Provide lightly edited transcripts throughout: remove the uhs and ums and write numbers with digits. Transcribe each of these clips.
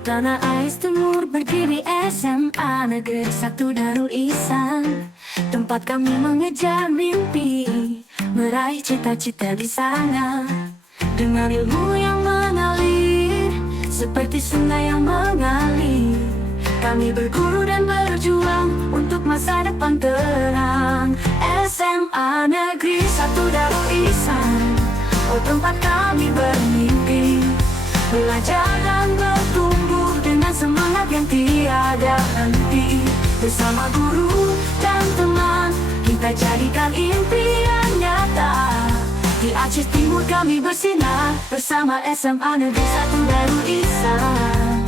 Tanah Ais Timur berdiri SMA Negeri 1 Darul Ihsan, tempat kami mengejar mimpi, meraih cita-cita di sana. Dengan ilmu yang mengalir seperti sungai yang mengalir, kami berguru dan berjuang untuk masa depan terang. SMA Negeri 1 Darul Ihsan, oh tempat kami bermimpi, belajar dan bertumbuh dengan semangat yang tiada henti. Bersama guru dan teman, kita jadikan impian nyata. Di Aceh Timur kami bersinar, bersama SMA Negeri 1 Darul Ihsan.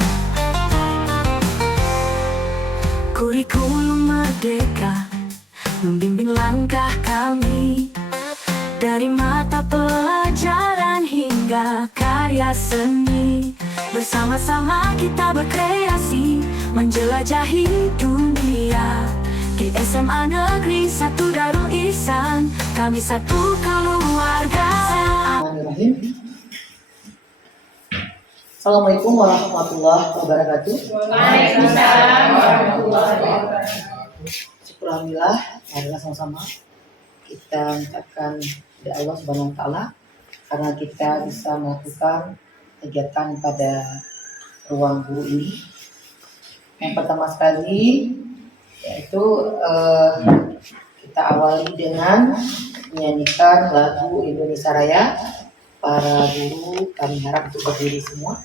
Kurikulum merdeka membimbing langkah kami, dari mata pelajaran hingga karya seni. Bersama-sama kita berkreasi, menjelajahi dunia. Di SMA Negeri 1 Darul Ihsan, kami satu keluarga. Assalamualaikum warahmatullahi wabarakatuh. Waalaikumsalam warahmatullahi wabarakatuh. Alhamdulillah, marilah sama-sama kita mengucapkan kepada Allah Subhanahu wa taala karena kita bisa melakukan kegiatan pada ruang guru ini. Yang pertama sekali yaitu kita awali dengan menyanyikan lagu Indonesia Raya. Para guru kami harap untuk berdiri semua.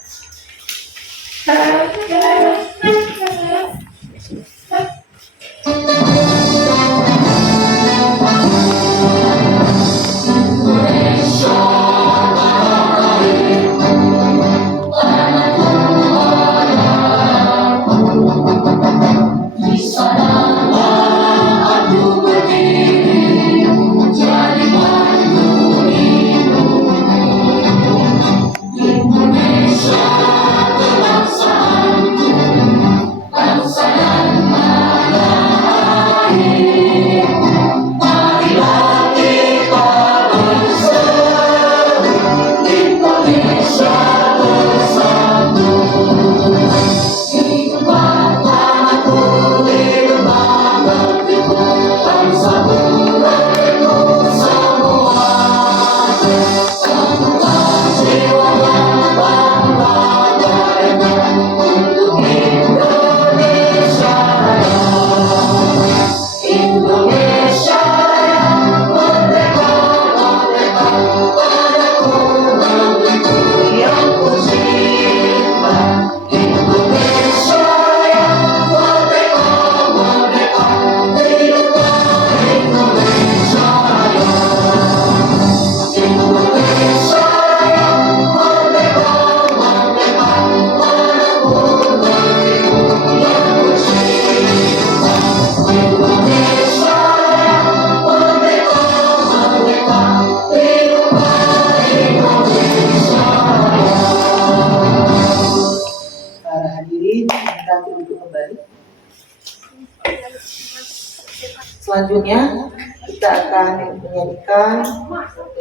Selanjutnya kita akan menyanyikan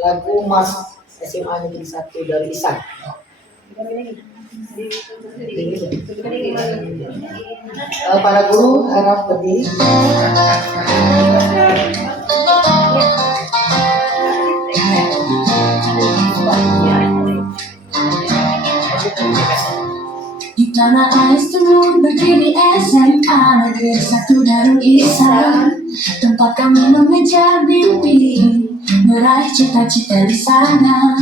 lagu Mas SMA Negeri 1 Darul Ihsan. Para guru harap berdiri. Di Tanah Ais Timur berdiri SMA Negeri 1 Darul Ihsan, tempat kami mengejar mimpi, meraih cita-cita di sana.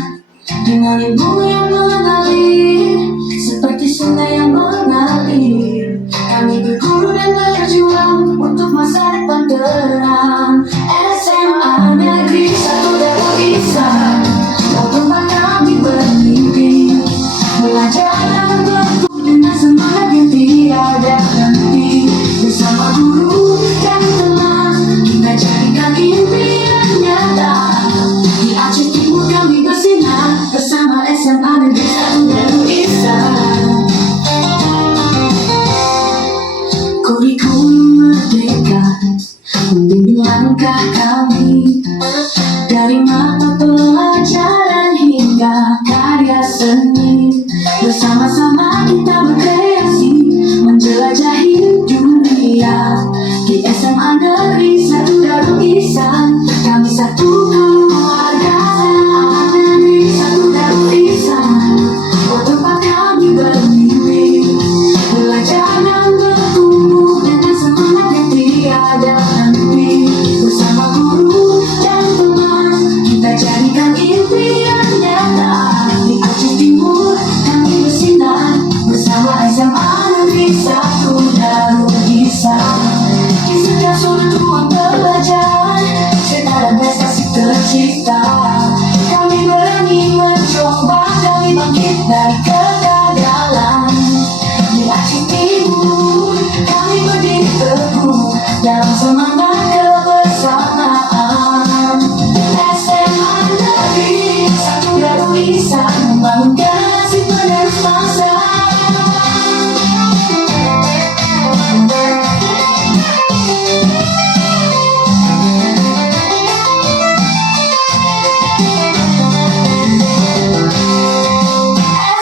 Dengan ilmu yang mengalir seperti sungai yang mengalir, kami berguru dan berjuang untuk masa depan terang. SMA Negeri 1 Darul Ihsan, oh tempat kami bermimpi, belajar dan bertumbuh dengan semangat yang tiada henti. Bersama guru dan teman, kita jadikan impian nyata. Di Aceh Timur kami bersinar, bersama SMA Negeri 1 Darul Ihsan. Kurikulum merdeka membimbing langkah kami, dari mata pelajaran hingga karya seni. Bersama-sama kita berkreasi, negeri, satu darul ihsan. Kami satu keluarga SMA negeri, satu darul ihsan. Oh tempat kami bermimpi, belajar dan bertumbuh dengan semangat yang tiada henti. Bersama guru dan teman, kita jadikan impian nyata. Di Aceh Timur kami bersinar, bersama SMA negeri, satu darul ihsan. Di setiap sudut ruang belajar, cerita dan prestasi tercipta. Kami berani mencoba, kami bangkit dari kegagalan. Di Aceh Timur kami berdiri teguh dalam semangat kebersamaan. SMA negeri, satu darul ihsan, membangun generasi penerus bangsa.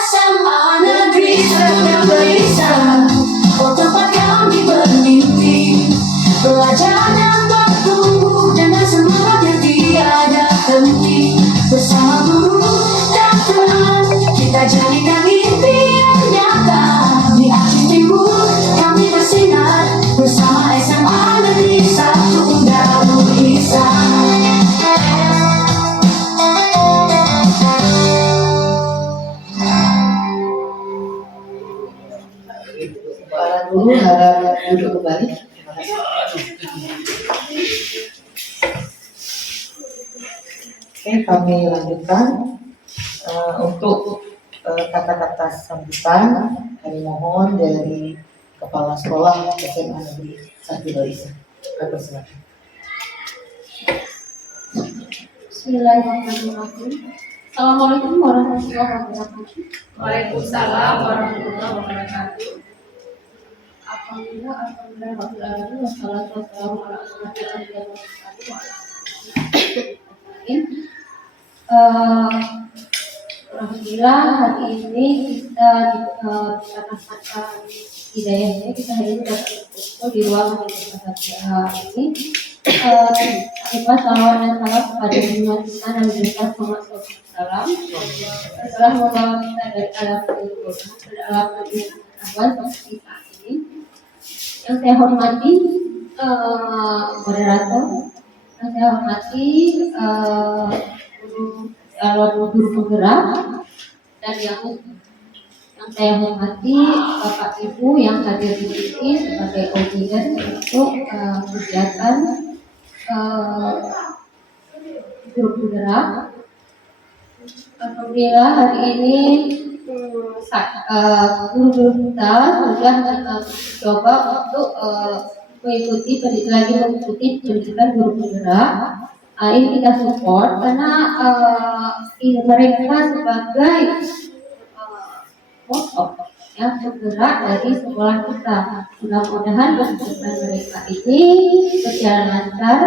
SMA negeri, satu darul ihsan. Oh tempat kami bermimpi, belajar dan bertumbuh dengan semangat yang tiada henti. Bersama guru dan teman, kita jadikan impian nyata. Di Aceh Timur kami bersinar, bersama SMA negeri, satu darul ihsan. Para guru harap duduk kembali. Terima kasih. Oke, kami lanjutkan untuk kata-kata sambutan. Kami mohon dari Kepala Sekolah SMA Negeri 1 Dalisa. Kami silakan. Bismillahirrahmanirrahim. Assalamualaikum warahmatullahi wabarakatuh. Waalaikumsalam warahmatullahi wabarakatuh. Alhamdulillah, wassalatu wassalamu ala asyrofil anbiya'i wal mursalin. Alhamdulillah hari ini kita dikatakan hidayahnya kita hari ini dapat berkumpul di ruangan yang berbahagia ini. Kita salawat dan salam kepada junjungan kita Nabi Muhammad SAW yang telah membawa kita dari alam kubur ke alam pengetahuan seperti saat ini. Yang saya hormati moderator, yang saya hormati guru penggerak, dan yang saya hormati Bapak Ibu yang hadir di sini sebagai audiens untuk kegiatan guru penggerak. Alhamdulillah hari ini guru-guru kita sudah mencoba untuk mengikuti pendidikan guru penggerak. Ini kita support karena mereka sebagai motor yang bergerak dari sekolah kita. Mudah-mudahan pendidikan mereka ini berjalan lancar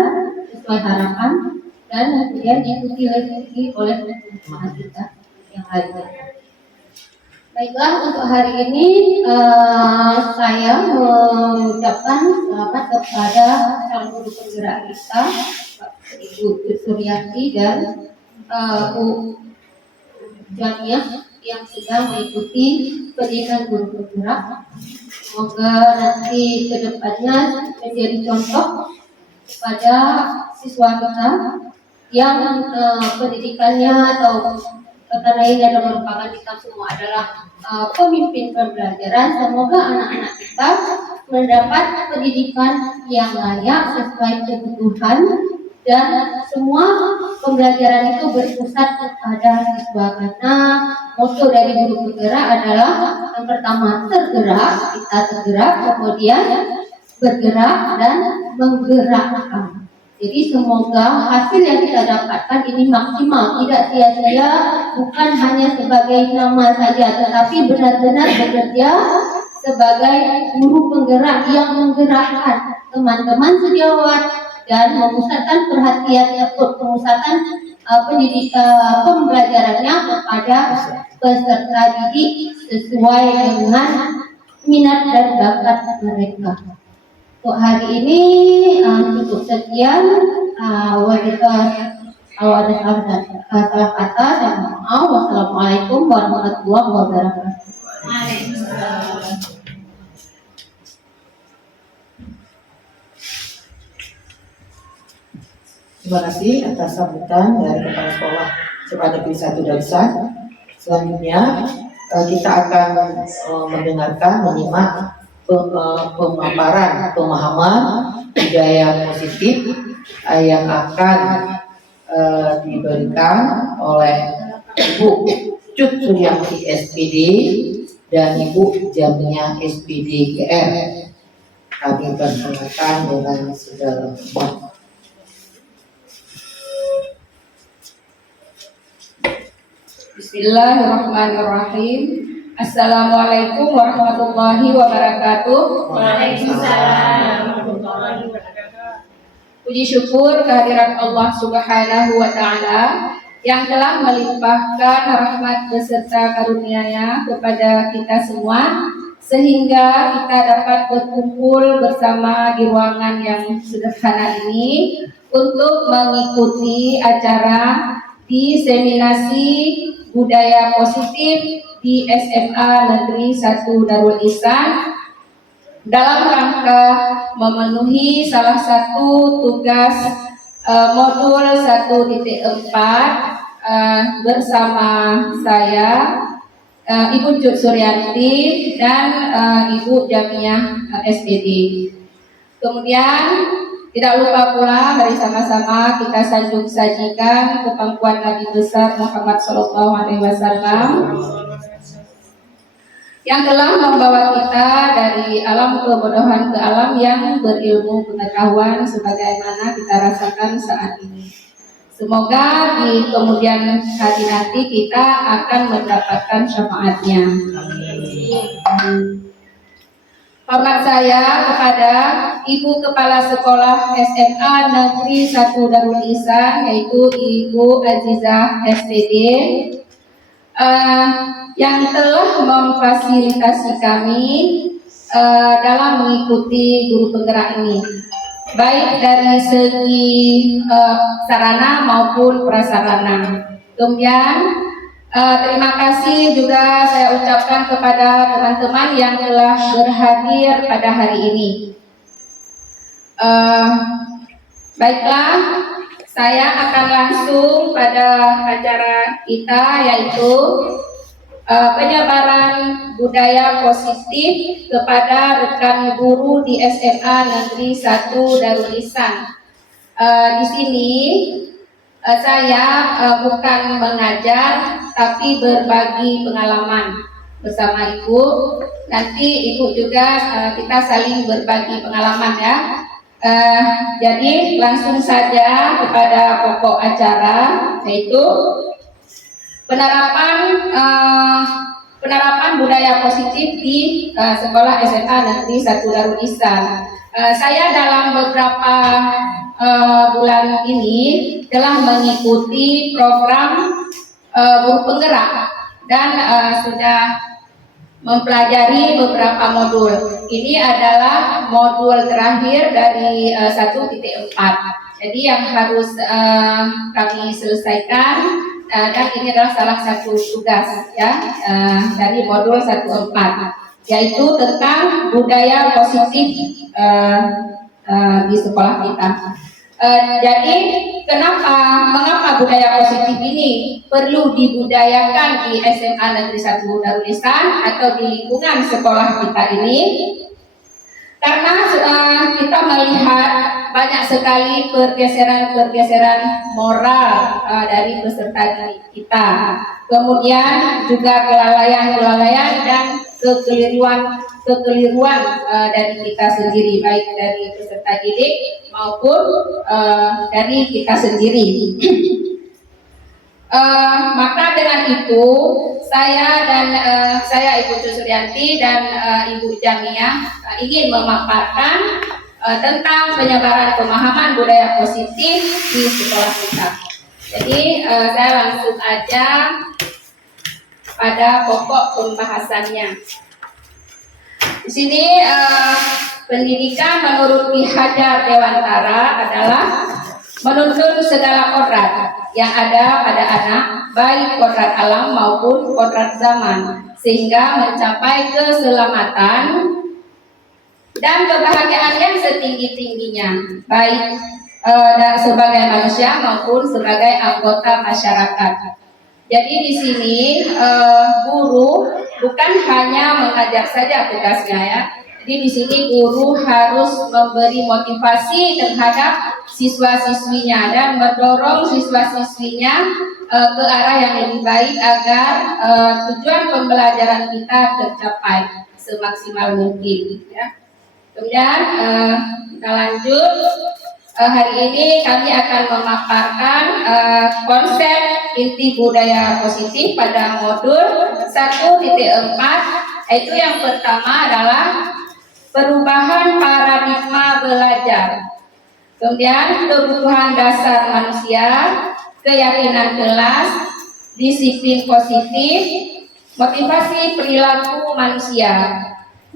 sesuai harapan dan kemudian diikuti lagi oleh teman-teman kita yang lainnya. Baiklah, untuk hari ini saya mengucapkan selamat kepada calon guru penggerak kita, Ibu Suryati dan Bu Jamiah yang sedang mengikuti pendidikan guru penggerak. Semoga nanti kedepannya menjadi contoh kepada siswa kita yang pendidikannya atau karena ini adalah merupakan kita semua adalah pemimpin pembelajaran. Semoga anak-anak kita mendapat pendidikan yang layak sesuai kebutuhan dan semua pembelajaran itu berpusat kepada siswa, karena motto dari guru penggerak adalah yang pertama tergerak, kita tergerak, kemudian bergerak dan menggerakkan. Jadi semoga hasil yang kita dapatkan ini maksimal, tidak sia-sia, bukan hanya sebagai nama saja, tetapi benar-benar bekerja sebagai guru penggerak yang menggerakkan teman-teman sejawat dan memusatkan perhatian untuk pemusatan pendidikan pembelajarannya kepada peserta didik sesuai dengan minat dan bakat mereka. Untuk hari ini cukup sekian. Kalau ada salah kata, saya mohon maaf. Wassalamualaikum warahmatullahi wabarakatuh. Terima kasih atas sambutan dari Kepala Sekolah Sekolah Negeri 1 Dalisan. Selanjutnya kita akan menyimak pemaparan pemahaman budaya positif yang akan diberikan oleh Ibu Cut Suryanti SPD dan Ibu Jamia SPD GR. Kami persilakan dengan segala hormat. Bismillahirrahmanirrahim. Assalamualaikum warahmatullahi wabarakatuh. Waalaikumsalam warahmatullahi wabarakatuh. Puji syukur kehadirat Allah Subhanahu wa Ta'ala yang telah melimpahkan rahmat beserta karunia-Nya kepada kita semua, sehingga kita dapat berkumpul bersama di ruangan yang sederhana ini untuk mengikuti acara diseminasi budaya positif di SMA Negeri 1 Darul Ihsan dalam rangka memenuhi salah satu tugas modul 1.4 bersama saya, Ibu Cut Suryanti dan Ibu Jamia SPD. Kemudian tidak lupa pula mari sama-sama kita sajikan kepangkuan Nabi besar Muhammad SAW yang telah membawa kita dari alam kebodohan ke alam yang berilmu pengetahuan sebagaimana kita rasakan saat ini. Semoga di kemudian hari nanti kita akan mendapatkan syafaatnya. Hormat saya kepada Ibu Kepala Sekolah SMA Negeri 1 Darul Ihsan, yaitu Ibu Azizah SPD, yang telah memfasilitasi kami dalam mengikuti guru penggerak ini, baik dari segi sarana maupun prasarana. Kemudian terima kasih juga saya ucapkan kepada teman-teman yang telah berhadir pada hari ini. Baiklah, saya akan langsung pada acara kita, yaitu penyebaran budaya positif kepada rekan guru di SMA Negeri 1 Darul Ihsan. Di sini saya bukan mengajar, tapi berbagi pengalaman bersama Ibu. Nanti Ibu juga kita saling berbagi pengalaman ya. Jadi langsung saja kepada pokok acara, yaitu penerapan budaya positif di sekolah SMA Negeri 1 Darul Ihsan. Saya dalam beberapa bulan ini telah mengikuti program guru penggerak dan sudah mempelajari beberapa modul. Ini adalah modul terakhir dari 1.4. Jadi yang harus kami selesaikan dan ini adalah salah satu tugas ya dari modul 1.4, yaitu tentang budaya positif di sekolah kita. Jadi mengapa budaya positif ini perlu dibudayakan di SMA Negeri 1 Darul Ihsan atau di lingkungan sekolah kita ini? Karena kita melihat banyak sekali pergeseran moral dari peserta didik kita. Kemudian juga kelalaian dan kekeliruan dari kita sendiri, baik dari peserta didik maupun dari kita sendiri. Maka dengan itu saya Ibu Cut Suryanti dan Ibu Jamia ingin memaparkan tentang penyebaran pemahaman budaya positif di sekolah kita. Jadi saya langsung aja pada pokok pembahasannya. Di sini pendidikan menurut Ki Hajar Dewantara adalah menuntun segala kodrat yang ada pada anak, baik kodrat alam maupun kodrat zaman, sehingga mencapai keselamatan dan kebahagiaan yang setinggi-tingginya, baik sebagai manusia maupun sebagai anggota masyarakat. Jadi di sini guru bukan hanya mengajar saja tugasnya ya. Jadi di sini guru harus memberi motivasi terhadap siswa-siswinya dan mendorong siswa-siswinya ke arah yang lebih baik agar tujuan pembelajaran kita tercapai semaksimal mungkin. Ya. Kemudian kita lanjut. Hari ini kami akan memaparkan konsep inti budaya positif pada modul 1.4, yaitu yang pertama adalah perubahan paradigma belajar. Kemudian kebutuhan dasar manusia, keyakinan kelas, disiplin positif, motivasi perilaku manusia,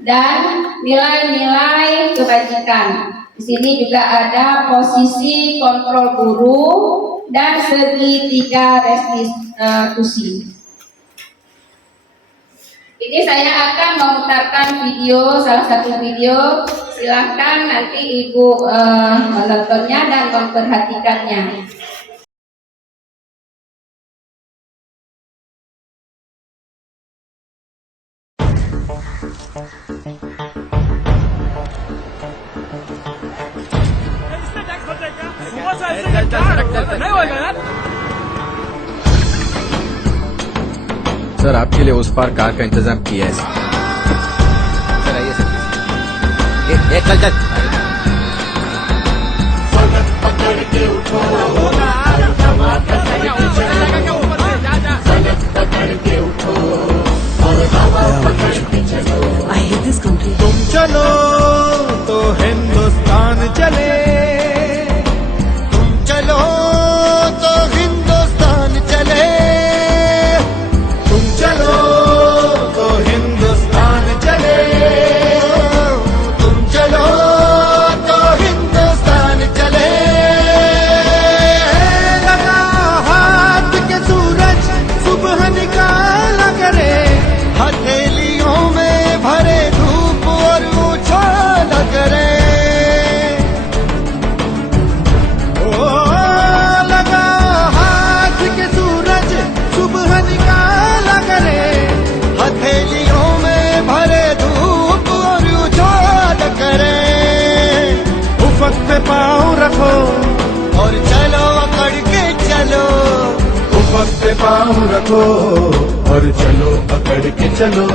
dan nilai-nilai kebajikan. Di sini juga ada posisi kontrol guru dan segitiga restitusi. Ini saya akan memutarkan video, salah satu video. Silahkan nanti Ibu menontonnya dan memperhatikannya. Sir आपके लिए उस पार कार का इंतजाम किया है सर आइए सर चल चल I hate this country. तुम चलो तो हिंदुस्तान चले, तुम चलो तो हिंदुस्तान चले, तुम चलो तो हिंदुस्तान चले, तुम चलो तो हिंदुस्तान चले। लगा हाथ के सूरज सुबह निकाला करे, हथेलियों में भरे धूप और उछाला करे। ओ लगा हाथ के सूरज सुबह निकाला करे, हथेलियों में भरे धूप और उछाला करे। उफक पे पाँव रखो और चलो अकड़ के चलो, उफक पे पाँव रखो और चलो पकड़ के चलो,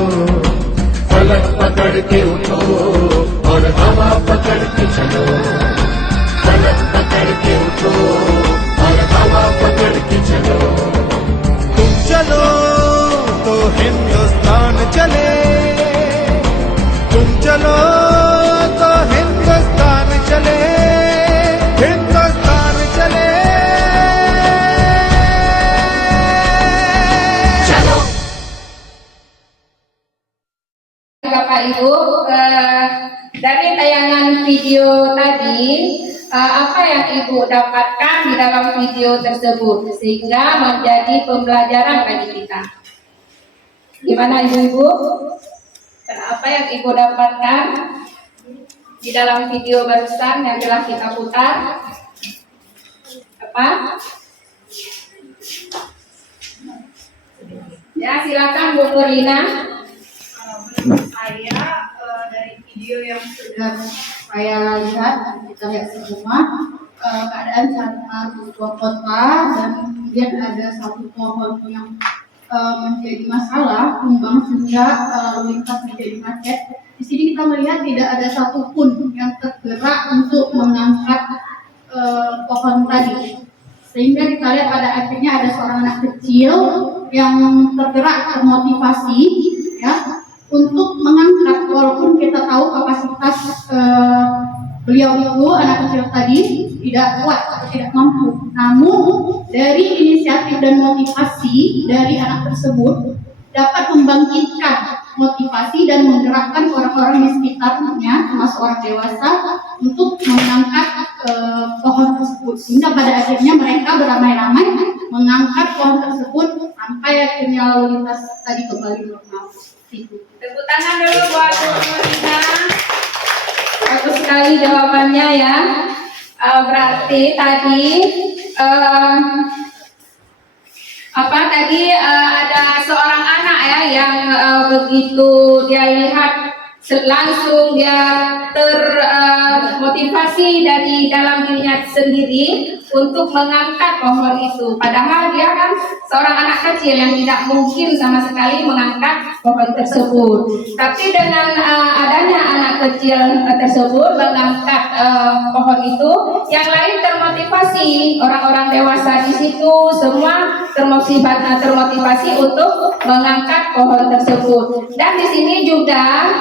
फलक पकड़ के उठो और हवा पकड़ के चलो, फलक पकड़ के उठो और हवा पकड़ के चलो। तुम चलो तो हिंदुस्तान चले, तुम चलो तो हिंदुस्तान चले, हिंदुस्तान चले। Bapak Ibu, dari tayangan video tadi, apa yang Ibu dapatkan di dalam video tersebut sehingga menjadi pembelajaran bagi kita? Gimana Ibu-Ibu? Apa yang Ibu dapatkan di dalam video barusan yang telah kita putar? Apa? Ya, silakan Bu Nurlina. Saya dari video yang sudah saya lihat, kita lihat semua keadaan saat sebuah kota dan kemudian ada satu pohon yang menjadi masalah, tumbang sehingga lalu lintas menjadi macet. Di sini kita melihat tidak ada satupun yang tergerak untuk mengangkat pohon tadi, sehingga kita lihat pada akhirnya ada seorang anak kecil yang tergerak, termotivasi ya untuk mengangkat, walaupun kita tahu kapasitas beliau itu anak kecil tadi tidak kuat atau tidak mampu. Namun dari inisiatif dan motivasi dari anak tersebut dapat membangkitkan motivasi dan menggerakkan orang-orang di sekitarnya, termasuk orang dewasa, untuk mengangkat pohon tersebut. Sehingga pada akhirnya mereka beramai-ramai mengangkat pohon tersebut sampai akhirnya lalu lintas tadi kembali normal. Tepuk tangan dulu buat Bu Rina. Bagus sekali jawabannya ya. Berarti tadi ada seorang anak ya yang begitu dia lihat langsung dia termotivasi dari dalam dirinya sendiri untuk mengangkat pohon itu. Padahal dia kan seorang anak kecil yang tidak mungkin sama sekali mengangkat pohon tersebut. Tapi dengan adanya anak kecil tersebut mengangkat pohon itu, yang lain termotivasi, orang-orang dewasa di situ semua termotivasi untuk mengangkat pohon tersebut. Dan di sini juga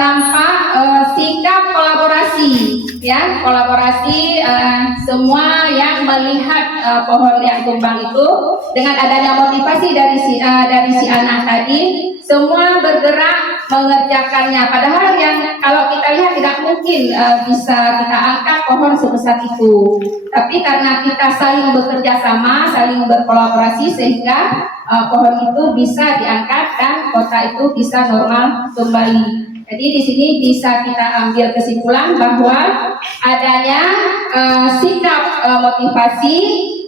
nampak sikap kolaborasi, ya, kolaborasi semua yang melihat pohon yang tumbang itu dengan adanya motivasi dari si anak tadi, semua bergerak mengerjakannya. Padahal yang kalau kita lihat tidak mungkin bisa kita angkat pohon sebesar itu. Tapi karena kita saling bekerja sama, saling berkolaborasi sehingga pohon itu bisa diangkat dan kota itu bisa normal kembali. Jadi di sini bisa kita ambil kesimpulan bahwa adanya sikap motivasi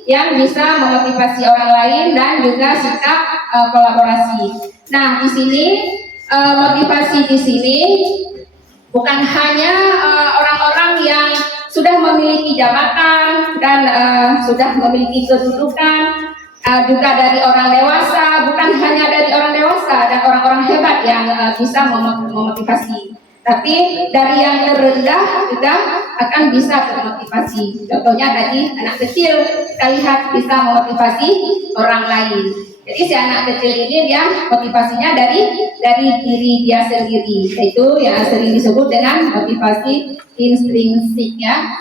yang bisa memotivasi orang lain dan juga sikap kolaborasi. Nah, di sini motivasi di sini bukan hanya orang-orang yang sudah memiliki jabatan dan sudah memiliki kedudukan, juga dari orang dewasa, bukan hanya dari orang dewasa dan orang-orang hebat yang bisa memotivasi, tapi dari yang terendah juga akan bisa termotivasi. Contohnya tadi anak kecil kita lihat bisa memotivasi orang lain. Jadi si anak kecil ini dia motivasinya dari diri dia sendiri, yaitu yang sering disebut dengan motivasi intrinsik ya.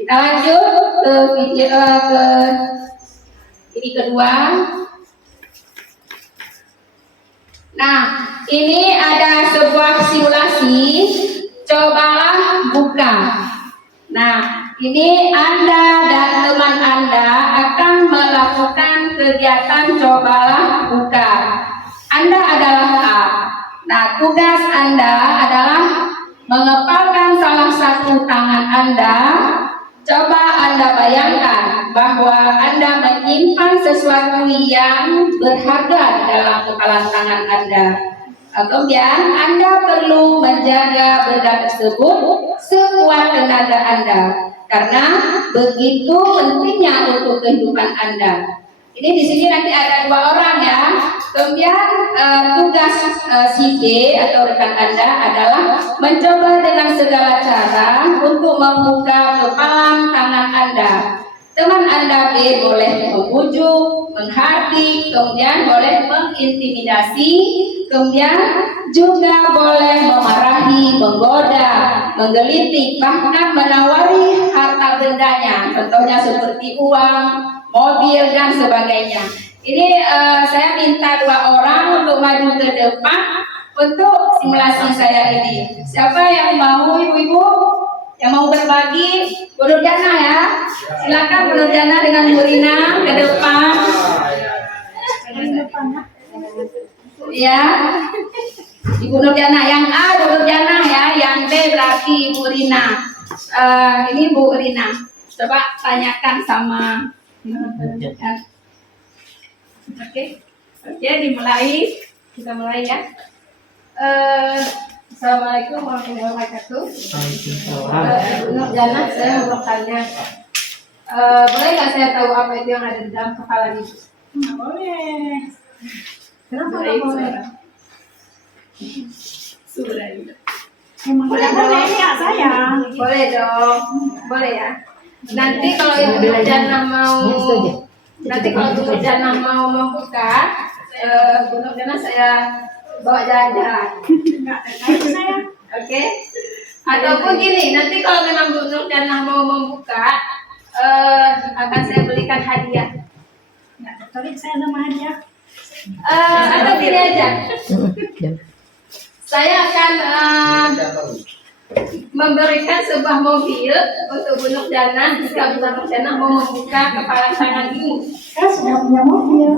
Kita lanjut ke video ini kedua. Nah, ini ada sebuah simulasi. Cobalah buka. Nah, ini Anda dan teman Anda akan melakukan kegiatan cobalah buka. Anda adalah A. Nah, tugas Anda adalah mengepalkan salah satu tangan Anda. Coba Anda bayangkan bahwa Anda menyimpan sesuatu yang berharga di dalam kepalan tangan Anda. Kemudian Anda perlu menjaga benda tersebut sekuat tenaga Anda, karena begitu pentingnya untuk kehidupan Anda. Ini di sini nanti ada 2 orang ya. Kemudian tugas si B atau rekan Anda adalah mencoba dengan segala cara untuk membuka kepalan tangan Anda. Teman Anda B boleh membujuk, menghardik, kemudian boleh mengintimidasi, kemudian juga boleh memarahi, menggoda, menggelitik, bahkan menawari harta bendanya. Contohnya seperti uang, mobil, dan sebagainya. Ini saya minta 2 orang untuk maju ke depan untuk simulasi saya ini. Siapa yang mau, ibu-ibu? Yang mau berbagi? Bu Nurjana ya. Silakan Bu Nurjana dengan Bu Rina ke depan. Ya. Ibu Nurjana yang A, Bu Nurjana ya. Yang B berarti Ibu Rina. Ini Bu Rina. Coba tanyakan sama. Oke, dimulai. Kita mulai ya. Assalamualaikum warahmatullahi wabarakatuh. Bu Nurjana, saya mau bertanya, boleh nggak saya tahu apa itu yang ada di dalam kepala ibu? Boleh. Kenapa nggak boleh? Sudah. Boleh ya sayang. Boleh dong, boleh ya. Nanti kalau Ibu Nurjana mau membuka, Bu Nurjana saya bawa jalan-jalan. Oke. Ataupun gini, nanti kalau memang Bu Nurjana mau membuka, akan saya belikan hadiah. Tadi saya ada hadiah. Atau gini aja. saya akan memberikan sebuah mobil untuk Bu Nurjana jika Bu Nurjana mau membuka kepala tangan ini. Saya sudah punya mobil.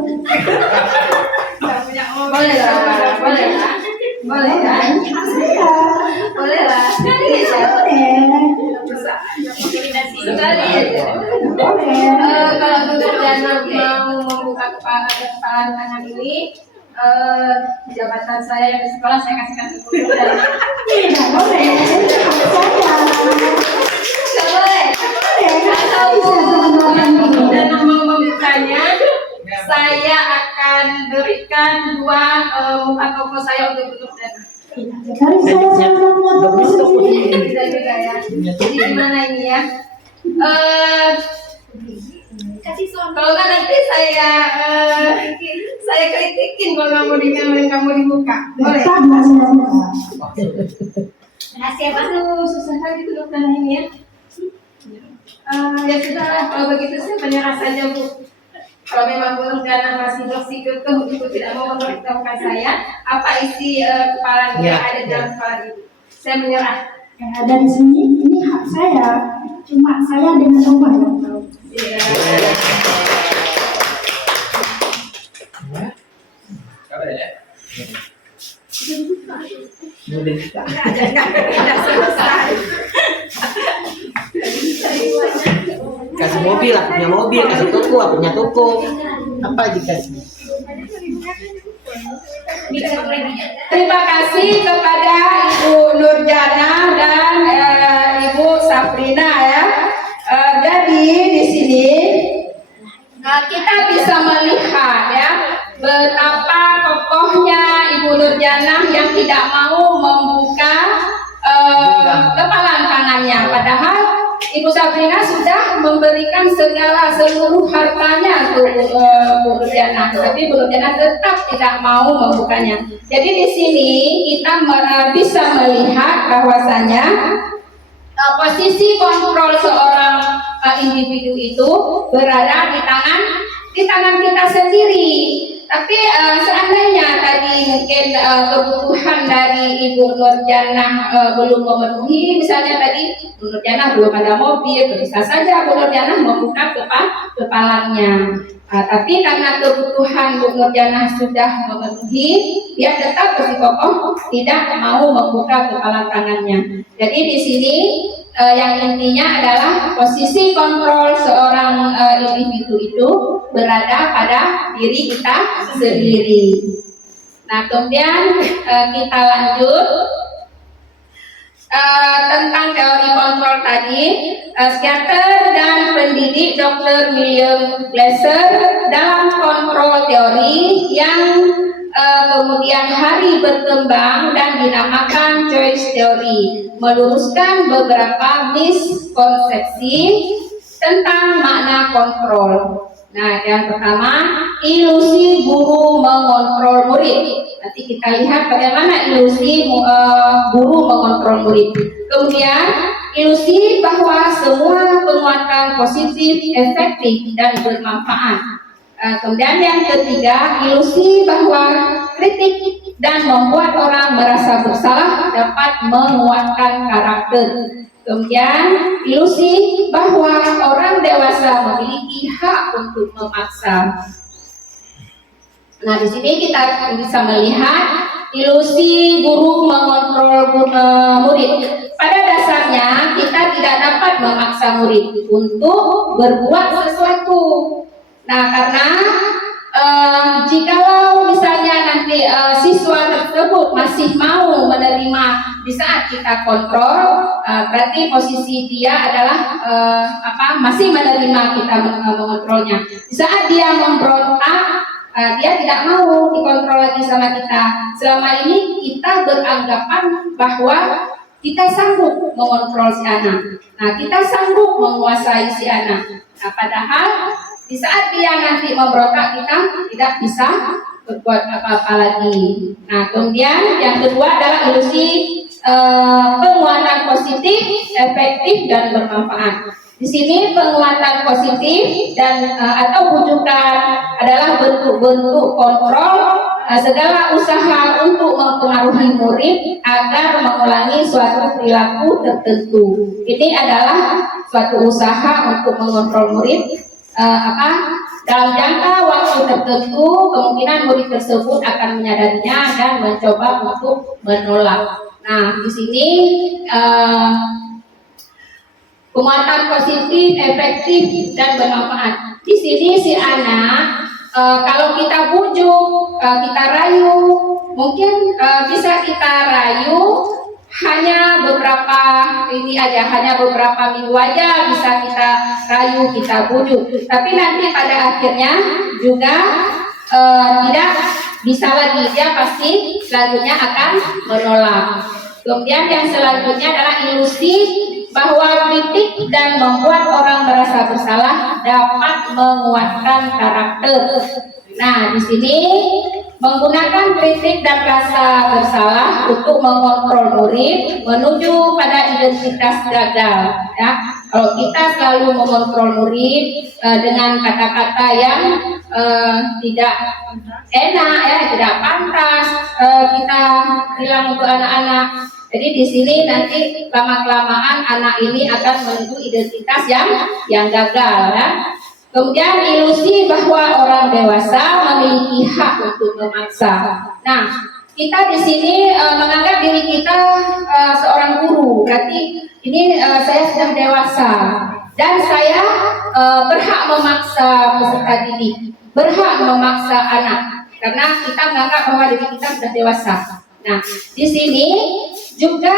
Boleh lah, boleh lah, boleh lah, boleh lah. Sekali aja. Sekali aja. Kalau Bu Nurjana mau membuka kepala tangan ini, jabatan saya yang di sekolah saya kasihkan ke Bu Nurjana. Tidak boleh. Tidak boleh. Kalau Bu Nurjana mau membukanya, saya akan berikan 2 muka toko saya untuk Bu Nurjana. Dari saya sudah punya toko sendiri. Bisa juga ya. Jadi gimana ini ya? Kalau nggak nanti saya kritikin kalau kamu dibuka. Boleh? Sama saya suka. Rahasia apa tuh? Susah kali Bu Nurjana ini ya. Ya sudah, kalau begitu saya menyerah saja Bu. Kalau memang Bu Nurjana masih bersikukuh Ibu tidak mau memberitahukan saya apa isi kepala yang ada dalam kepala Ibu, saya menyerah. Yang ada di sini ini hak saya. Cuma saya dengan Allah yang tahu. Ya. Kasih mobil, aku punya mobil, kasih toko, aku punya toko. Apa dikasih? Terima kasih kepada Ibu Nurjana dan Ibu Sabrina ya. Jadi di sini kita bisa melihat ya betapa kokohnya Ibu Nurjana yang tidak mau membuka kepala tangannya. Padahal Ibu Sabrina sudah memberikan seluruh hartanya untuk Bu Nurjana, tapi Bu Nurjana tetap tidak mau membukanya. Jadi di sini kita bisa melihat bahwasanya posisi kontrol seorang individu itu berada di tangan kita sendiri. Tapi seandainya tadi mungkin kebutuhan dari Ibu Nurjana belum memenuhi, misalnya tadi Bu Nurjana belum ada mobil, bisa saja Bu Nurjana membuka kepalanya. Tapi karena kebutuhan Bu Nurjana sudah memenuhi, dia tetap bersikokoh tidak mau membuka kepala tangannya. Jadi di sini yang intinya adalah posisi kontrol seorang individu itu berada pada diri kita sendiri. Nah, kemudian kita lanjut tentang teori kontrol tadi. Psikiater dan pendidik Dr. William Glasser dalam kontrol teori yang kemudian hari berkembang dan dinamakan choice theory, meluruskan beberapa miskonsepsi tentang makna kontrol. Nah, yang pertama, ilusi guru mengontrol murid. Nanti kita lihat bagaimana ilusi guru mengontrol murid. Kemudian, ilusi bahwa semua penguatan positif, efektif, dan bermanfaat. Kemudian yang ketiga, ilusi bahwa kritik dan membuat orang merasa bersalah dapat menguatkan karakter. Kemudian ilusi bahwa orang dewasa memiliki hak untuk memaksa. Nah, di sini kita bisa melihat ilusi guru mengontrol murid. Pada dasarnya kita tidak dapat memaksa murid untuk berbuat sesuatu. Nah, karena jikalau misalnya nanti siswa tersebut masih mau menerima di saat kita kontrol, berarti posisi dia adalah masih menerima kita mengontrolnya. Di saat dia memberontak, dia tidak mau dikontrol lagi sama kita. Selama ini kita beranggapan bahwa kita sanggup mengontrol si anak. Nah, kita sanggup menguasai si anak. Nah, padahal di saat dia nanti memberontak, kita tidak bisa berbuat apa-apa lagi. Nah, kemudian yang kedua adalah ilusi penguatan positif, efektif, dan bermanfaat. Di sini penguatan positif dan atau bujukan adalah bentuk-bentuk kontrol segala usaha untuk mempengaruhi murid agar mengulangi suatu perilaku tertentu. Ini adalah suatu usaha untuk mengontrol murid dalam jangka waktu tertentu. Kemungkinan murid tersebut akan menyadarinya dan mencoba untuk menolak. Nah, di sini penguatan positif, efektif, dan bermanfaat. Di sini si anak kalau kita bujuk, kita rayu, mungkin bisa kita rayu hanya beberapa minggu aja bisa kita rayu, kita bujuk. Tapi nanti pada akhirnya juga tidak bisa lagi, dia pasti selanjutnya akan menolak. Kemudian yang selanjutnya adalah ilusi bahwa kritik dan membuat orang merasa bersalah dapat menguatkan karakter. Nah, di sini menggunakan kritik dan rasa bersalah untuk mengontrol murid menuju pada identitas gagal. Ya, kalau kita selalu mengontrol murid dengan kata-kata yang tidak enak, ya, tidak pantas, kita bilang untuk anak-anak. Jadi di sini nanti lama-kelamaan anak ini akan menuju identitas yang gagal, ya. Kemudian ilusi bahwa orang dewasa memiliki hak untuk memaksa. Nah, kita di sini menganggap diri kita seorang guru, berarti ini saya sudah dewasa dan saya berhak memaksa peserta didik, berhak memaksa anak, karena kita menganggap bahwa diri kita sudah dewasa. Nah, di sini juga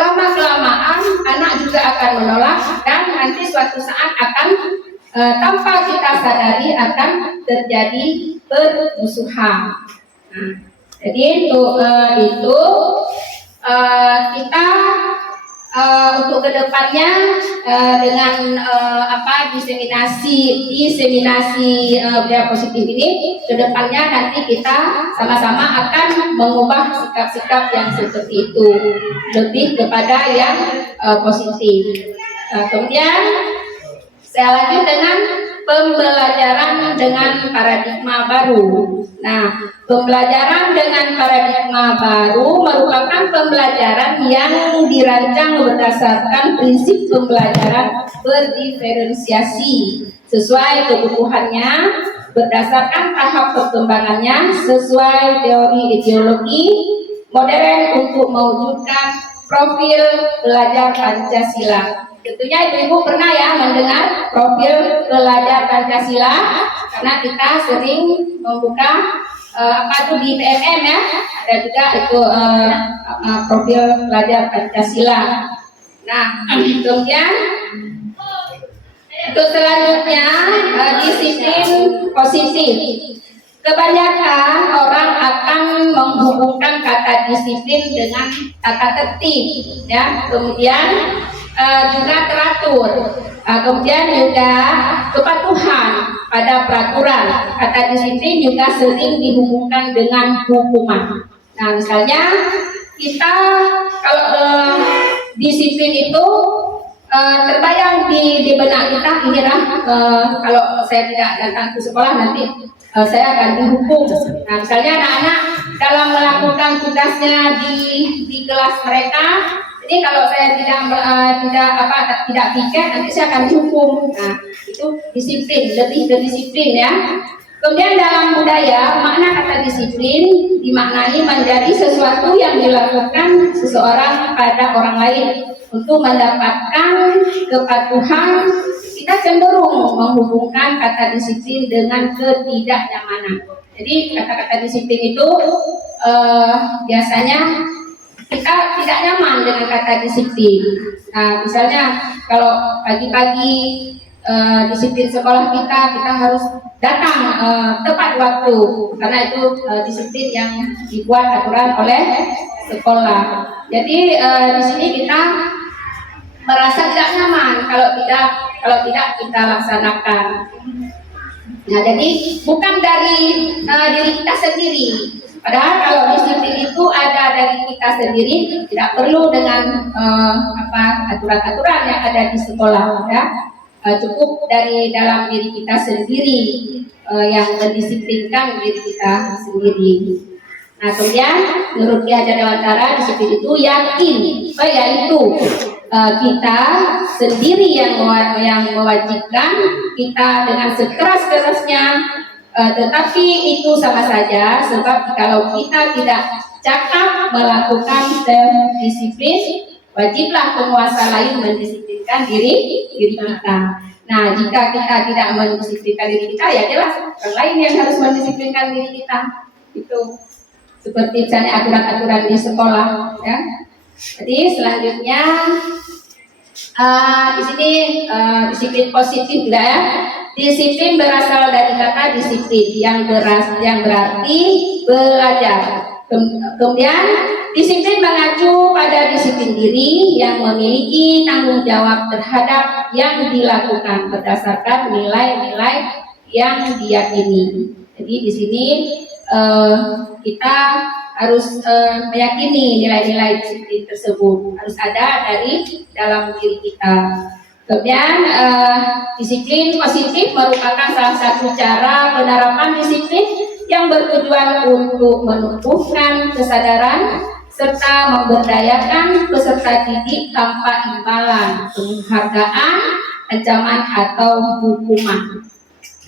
lama-kelamaan anak juga akan menolak dan nanti suatu saat akan tanpa kita sadari akan terjadi permusuhan. Nah, jadi untuk itu kita untuk kedepannya dengan diseminasi budaya positif ini, kedepannya nanti kita sama-sama akan mengubah sikap-sikap yang seperti itu lebih kepada yang positif. Kemudian saya lanjut dengan pembelajaran dengan paradigma baru. Nah, pembelajaran dengan paradigma baru merupakan pembelajaran yang dirancang berdasarkan prinsip pembelajaran berdiferensiasi sesuai kebutuhannya, berdasarkan tahap perkembangannya, sesuai teori ideologi modern untuk mewujudkan profil belajar Pancasila. Tentunya ibu-ibu pernah ya mendengar profil belajar Pancasila, karena kita sering membuka di PMM, ya, ada juga itu profil belajar Pancasila. Nah, kemudian untuk selanjutnya disiplin positif. Kebanyakan orang akan menghubungkan kata disiplin dengan tata tertib, ya, kemudian juga teratur, kemudian juga kepatuhan pada peraturan. Kata disiplin juga sering dihubungkan dengan hukuman. Nah, misalnya kita kalau disiplin itu terbayang di benak kita, inilah kalau saya tidak datang ke sekolah nanti saya akan dihukum. Nah, misalnya anak-anak dalam melakukan tugasnya di kelas mereka, ini kalau saya tidak piket, nanti saya akan dihukum. Nah, itu disiplin, lebih ke disiplin, ya. Kemudian dalam budaya, makna kata disiplin dimaknai menjadi sesuatu yang dilakukan seseorang pada orang lain untuk mendapatkan kepatuhan. Kita cenderung menghubungkan kata disiplin dengan ketidaknyamanan. Jadi kata-kata disiplin itu biasanya kita tidak nyaman dengan kata disiplin. Nah, misalnya kalau pagi-pagi disiplin sekolah kita harus datang tepat waktu, karena itu disiplin yang dibuat aturan oleh sekolah. Jadi di sini kita merasa tidak nyaman kalau tidak kita laksanakan. Nah, jadi bukan dari diri kita sendiri. Padahal kalau disiplin itu ada dari kita sendiri, tidak perlu dengan aturan-aturan yang ada di sekolah, ya. cukup dari dalam diri kita sendiri yang mendisiplinkan diri kita sendiri. Nah, kemudian menurut Ki Hajar Dewantara disiplin itu yakin, yaitu kita sendiri yang mewajibkan kita dengan sekeras-kerasnya, tetapi itu sama saja sebab kalau kita tidak cakap melakukan self disiplin, wajiblah penguasa lain mendisiplinkan diri kita. Nah, jika kita tidak mendisiplinkan diri kita, ya jelas orang lain yang harus mendisiplinkan diri kita. Itu seperti misalnya aturan-aturan di sekolah, ya. Jadi selanjutnya di sini disiplin positif juga ya. Disiplin berasal dari kata disiplin yang berarti belajar. Kemudian disiplin mengacu pada disiplin diri yang memiliki tanggung jawab terhadap yang dilakukan berdasarkan nilai-nilai yang diyakini. Jadi di sini kita harus meyakini nilai-nilai disiplin tersebut harus ada dari dalam diri kita. Kemudian disiplin positif merupakan salah satu cara penerapan disiplin yang bertujuan untuk menumbuhkan kesadaran serta memberdayakan peserta didik tanpa imbalan, penghargaan, ancaman atau hukuman.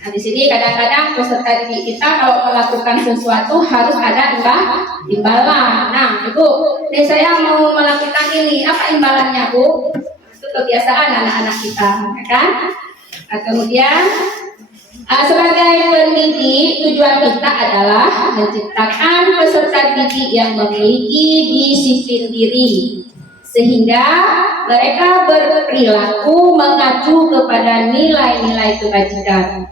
Nah, di sini kadang-kadang peserta didik kita kalau melakukan sesuatu harus ada imbalan. Nah, Ibu, ini saya mau melakukan ini, apa imbalannya, Bu? Itu kebiasaan anak-anak kita, ya kan? Nah, kemudian sebagai pendidik, tujuan kita adalah menciptakan peserta didik yang memiliki disiplin diri, sehingga mereka berperilaku mengacu kepada nilai-nilai kebajikan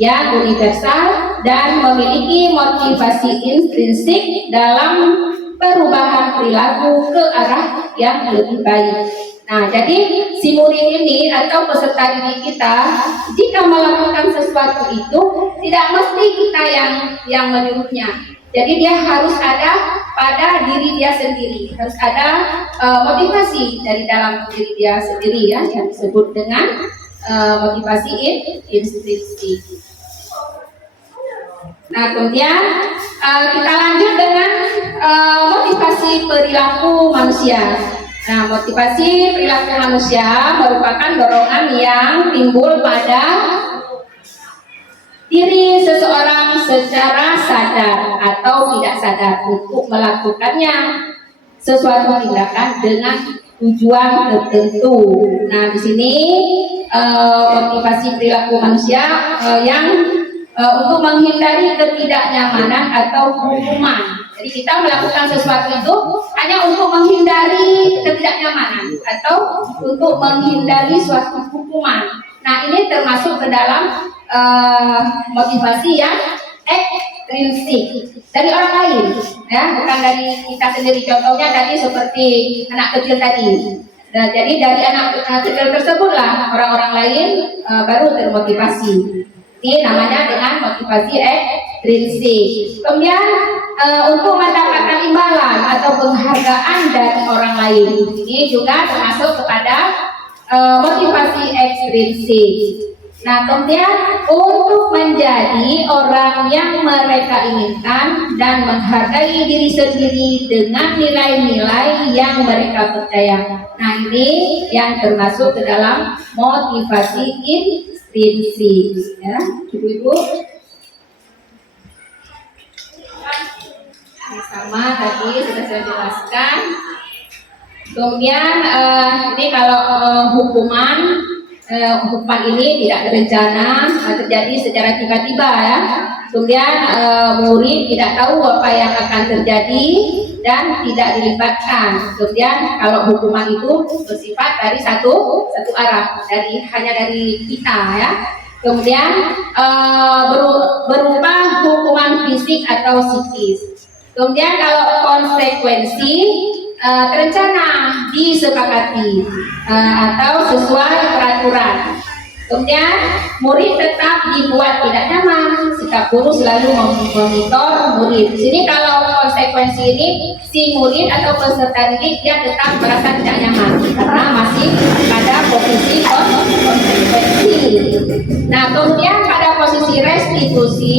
yang universal dan memiliki motivasi intrinsik dalam perubahan perilaku ke arah yang lebih baik. Nah, jadi si murid ini atau peserta didik kita, jika melakukan sesuatu itu tidak mesti kita yang menyuruhnya. Jadi dia harus ada pada diri dia sendiri, harus ada motivasi dari dalam diri dia sendiri ya, yang disebut dengan motivasi intrinsik. Nah, kemudian kita lanjut dengan motivasi perilaku manusia. Nah, motivasi perilaku manusia merupakan dorongan yang timbul pada diri seseorang secara sadar atau tidak sadar untuk melakukannya sesuatu tindakan dengan tujuan tertentu. Nah, di sini motivasi perilaku manusia yang untuk menghindari ketidaknyamanan atau hukuman. Jadi kita melakukan sesuatu itu hanya untuk menghindari ketidaknyamanan atau untuk menghindari suatu hukuman. Nah, ini termasuk ke dalam motivasi yang ekstrinsik dari orang lain, ya, bukan dari kita sendiri. Contohnya tadi seperti anak kecil tadi. Nah, jadi dari anak kecil tersebutlah orang-orang lain baru termotivasi. Ini namanya dengan motivasi ekstrinsik. Kemudian untuk mendapatkan imbalan atau penghargaan dari orang lain, ini juga termasuk kepada motivasi ekstrinsik. Nah, kemudian untuk menjadi orang yang mereka inginkan dan menghargai diri sendiri dengan nilai-nilai yang mereka percaya. Nah, ini yang termasuk ke dalam motivasi intrinsik, ya, ibu-ibu. Ini sama tadi sudah saya jelaskan. Kemudian ini kalau hukuman ini tidak berencana, terjadi secara tiba-tiba ya. Kemudian murid tidak tahu apa yang akan terjadi dan tidak dilibatkan. Kemudian kalau hukuman itu bersifat dari satu arah, hanya dari kita ya. Kemudian berupa hukuman fisik atau psikis. Kemudian kalau konsekuensi terencana, disepakati atau sesuai peraturan. Kemudian murid tetap dibuat tidak nyaman. Sikap guru selalu memonitor murid. Di sini kalau konsekuensi ini si murid atau peserta didik dia tetap merasa tidak nyaman karena masih pada posisi konsekuensi. Nah, kemudian pada posisi restitusi,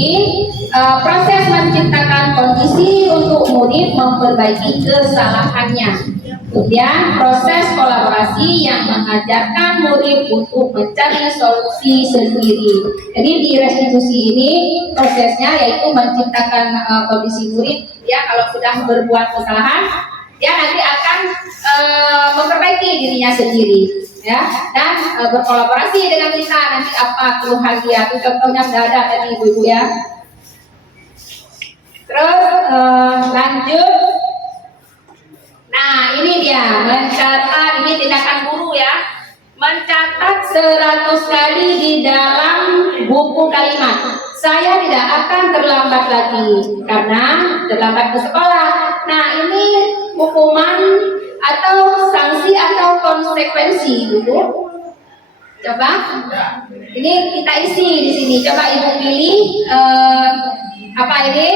proses menciptakan kondisi untuk murid memperbaiki kesalahannya. Kemudian proses kolaborasi yang mengajarkan murid untuk mencari solusi sendiri. Jadi di restitusi ini prosesnya yaitu menciptakan kondisi murid ya kalau sudah berbuat kesalahan dia nanti akan memperbaiki dirinya sendiri ya dan berkolaborasi dengan kita nanti apa keluhan dia. Itu contohnya sudah ada tadi ibu-ibu ya. Terus lanjut. Nah ini dia mencatat, ini tindakan guru ya, mencatat 100 kali di dalam buku kalimat. Saya tidak akan terlambat lagi karena terlambat ke sekolah. Nah ini hukuman atau sanksi atau konsekuensi gitu. Coba ini kita isi di sini. Coba ibu pilih apa ini?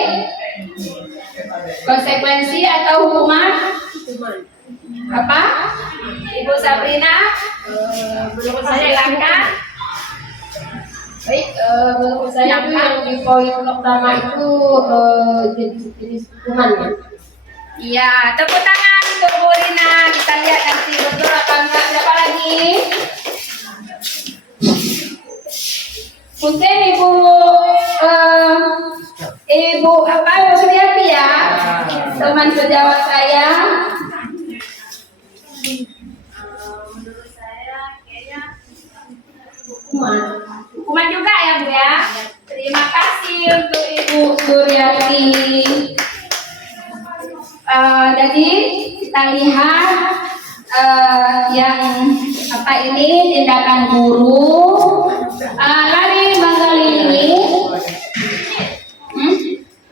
Konsekuensi atau hukuman? Apa? Ibu Sabrina? Menurut saya silakan. Baik, menurut saya itu yang di poin pertama itu jenis hukuman ya. Iya, tepuk tangan untuk Bu Rina. Kita lihat nanti betul apa enggak. Siapa lagi? Mungkin Ibu apa Suryati ya, teman sejawat saya. Menurut saya kayaknya hukuman juga ya Bu ya. Terima kasih untuk Ibu Suryati. Jadi kita lihat yang apa ini tindakan guru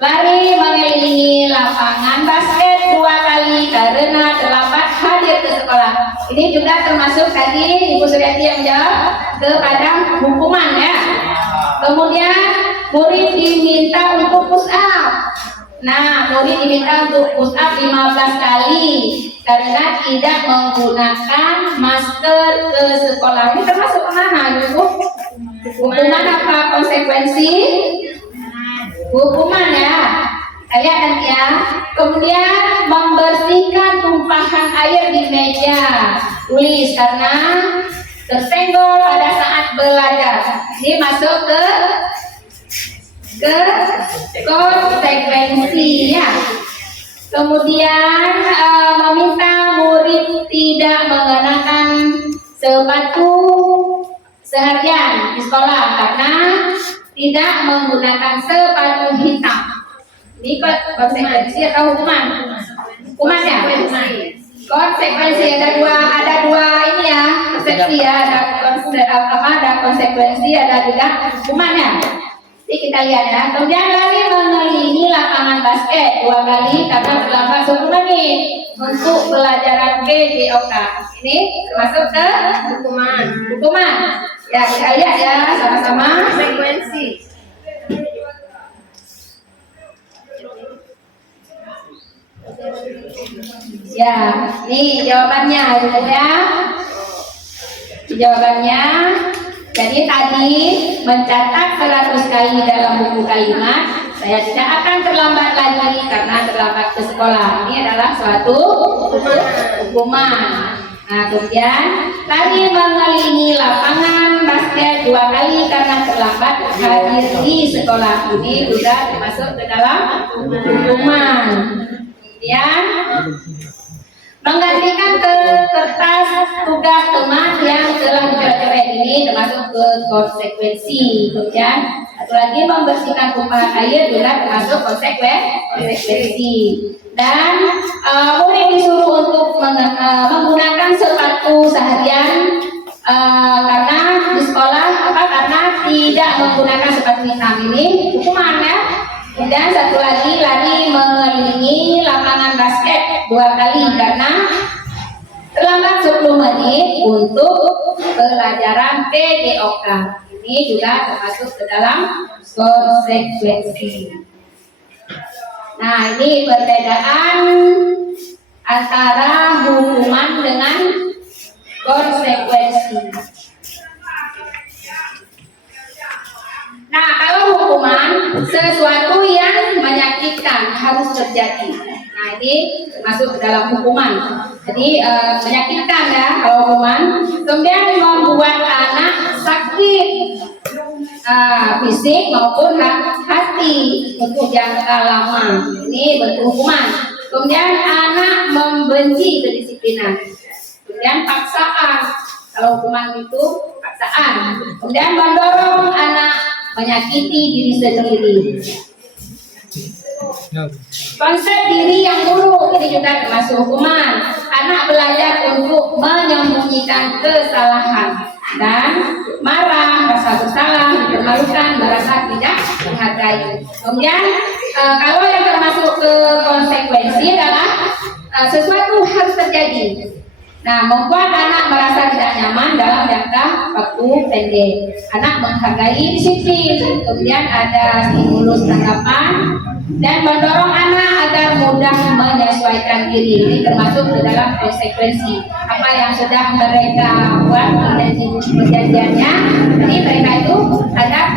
lari mengelilingi lapangan basket 2 kali karena terlambat hadir ke sekolah. Ini juga termasuk tadi Ibu Suryati yang menjawab kepada hukuman ya. Kemudian murid diminta untuk push up. Nah, murid diminta untuk push up 15 kali karena tidak menggunakan masker ke sekolah. Ini termasuk mana Ibu? Hukuman apa konsekuensi? Hukuman ya. Kita lihat nanti ya. Kemudian membersihkan tumpahan air di meja tulis karena tersenggol pada saat belajar. Ini masuk ke konsekuensi ya. Kemudian meminta murid tidak mengenakan sepatu seharian di sekolah karena tidak menggunakan sepatu hitam. Ini konsekuensi atau hukuman? Hukuman ya? Konsekuensi ada dua ini ya, persepsi ya, ada konsekuensi, ada juga hukuman ya. Jadi kita lihat ya. Kemudian lari mengelilingi lapangan basket 2 kali karena terlambat 10 menit untuk pelajaran PJOK. Ini termasuk ke hukuman. Ya kita lihat ya sama-sama konsekuensi. Ya, nih jawabannya ya. Jawabannya. Jadi tadi mencatat 100 kali dalam buku kalimat, saya tidak akan terlambat lagi karena terlambat ke sekolah. Ini adalah suatu hukuman. Nah, kemudian lari mengelilingi lapangan basket 2 kali karena terlambat hadir di sekolah. Ini sudah termasuk ke dalam hukuman. Kemudian menggantikan ke kertas tugas teman yang telah dicoret-coret, ini termasuk ke konsekuensi. Kemudian satu lagi membersihkan tumpahan air juga termasuk konsekuensi. Dan murid disuruh untuk menggunakan sepatu seharian karena di sekolah karena tidak menggunakan sepatu hitam. Ini hukuman ya. Kemudian satu lagi lari mengelilingi lapangan basket 2 kali karena Terlambat 10 menit untuk pelajaran PDOK. Ini juga termasuk ke dalam konsekuensi. Nah, ini perbedaan antara hukuman dengan konsekuensi. Nah, kalau hukuman sesuatu yang menyakitkan harus terjadi. Nah, ini masuk ke dalam hukuman. Jadi menyakitkan ya kalau hukuman. Kemudian membuat anak sakit fisik maupun hati untuk jangka lama. Ini bentuk hukuman. Kemudian anak membenci kedisiplinan. Kemudian paksaan. Kalau hukuman itu paksaan. Kemudian mendorong anak menyakiti diri sendiri. Konsep diri yang buruk ini juga termasuk hukuman. Anak belajar untuk menyembunyikan kesalahan dan marah, rasa bersalah, dipermalukan, merasa tidak dihargai. Kemudian kalau yang termasuk ke konsekuensi adalah sesuatu harus terjadi. Nah, membuat anak merasa tidak nyaman dalam jangka waktu pendek. Anak menghargai disiplin, kemudian ada stimulus tanggapan, dan mendorong anak agar mudah menyesuaikan diri. Ini termasuk ke dalam konsekuensi. Apa yang sudah mereka buat perjanjiannya, jadi mereka itu ada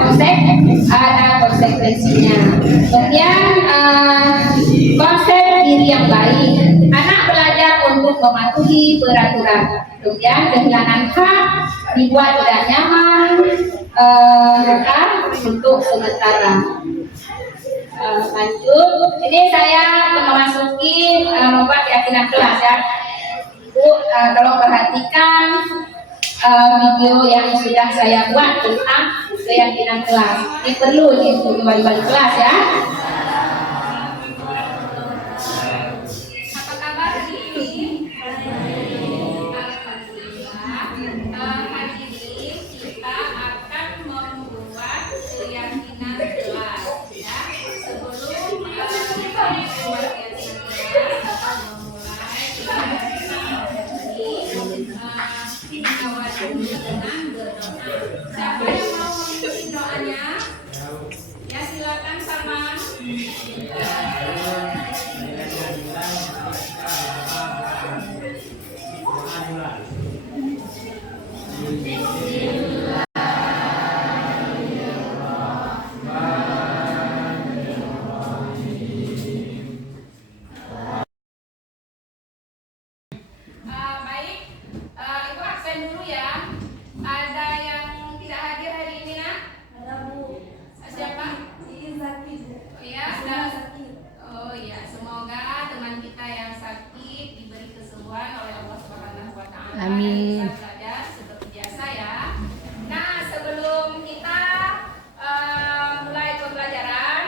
konsekuensinya. Kemudian konsep diri yang baik. Anak belajar untuk mematuhi peraturan. Kemudian kehilangan hak dibuat tidak nyaman untuk sementara. Lanjut, ini saya memasuki membuat keyakinan kelas ya. Ibu kalau perhatikan video yang sudah saya buat tentang keyakinan kelas. Ini perlu untuk kewajiban kelas ya. Apa kabar hari ini? Alhamdulillah. Hari ini kita akan membuat keyakinan kelas ya. Sebelum kita membuat keyakinan kelas, memulai awal dengan berdoa. Siapa yang mau memimpin doanya? Ya silakan Salman. Baik, Ibu absen dulu ya. Ada yang tidak hadir hari ini nak? Ada Bu. Siapa? Oh ya, oh ya, semoga teman kita yang sakit diberi kesembuhan oleh Allah Subhanahu wa taala. Amin. Bisa belajar seperti biasa ya. Nah, sebelum kita mulai pembelajaran,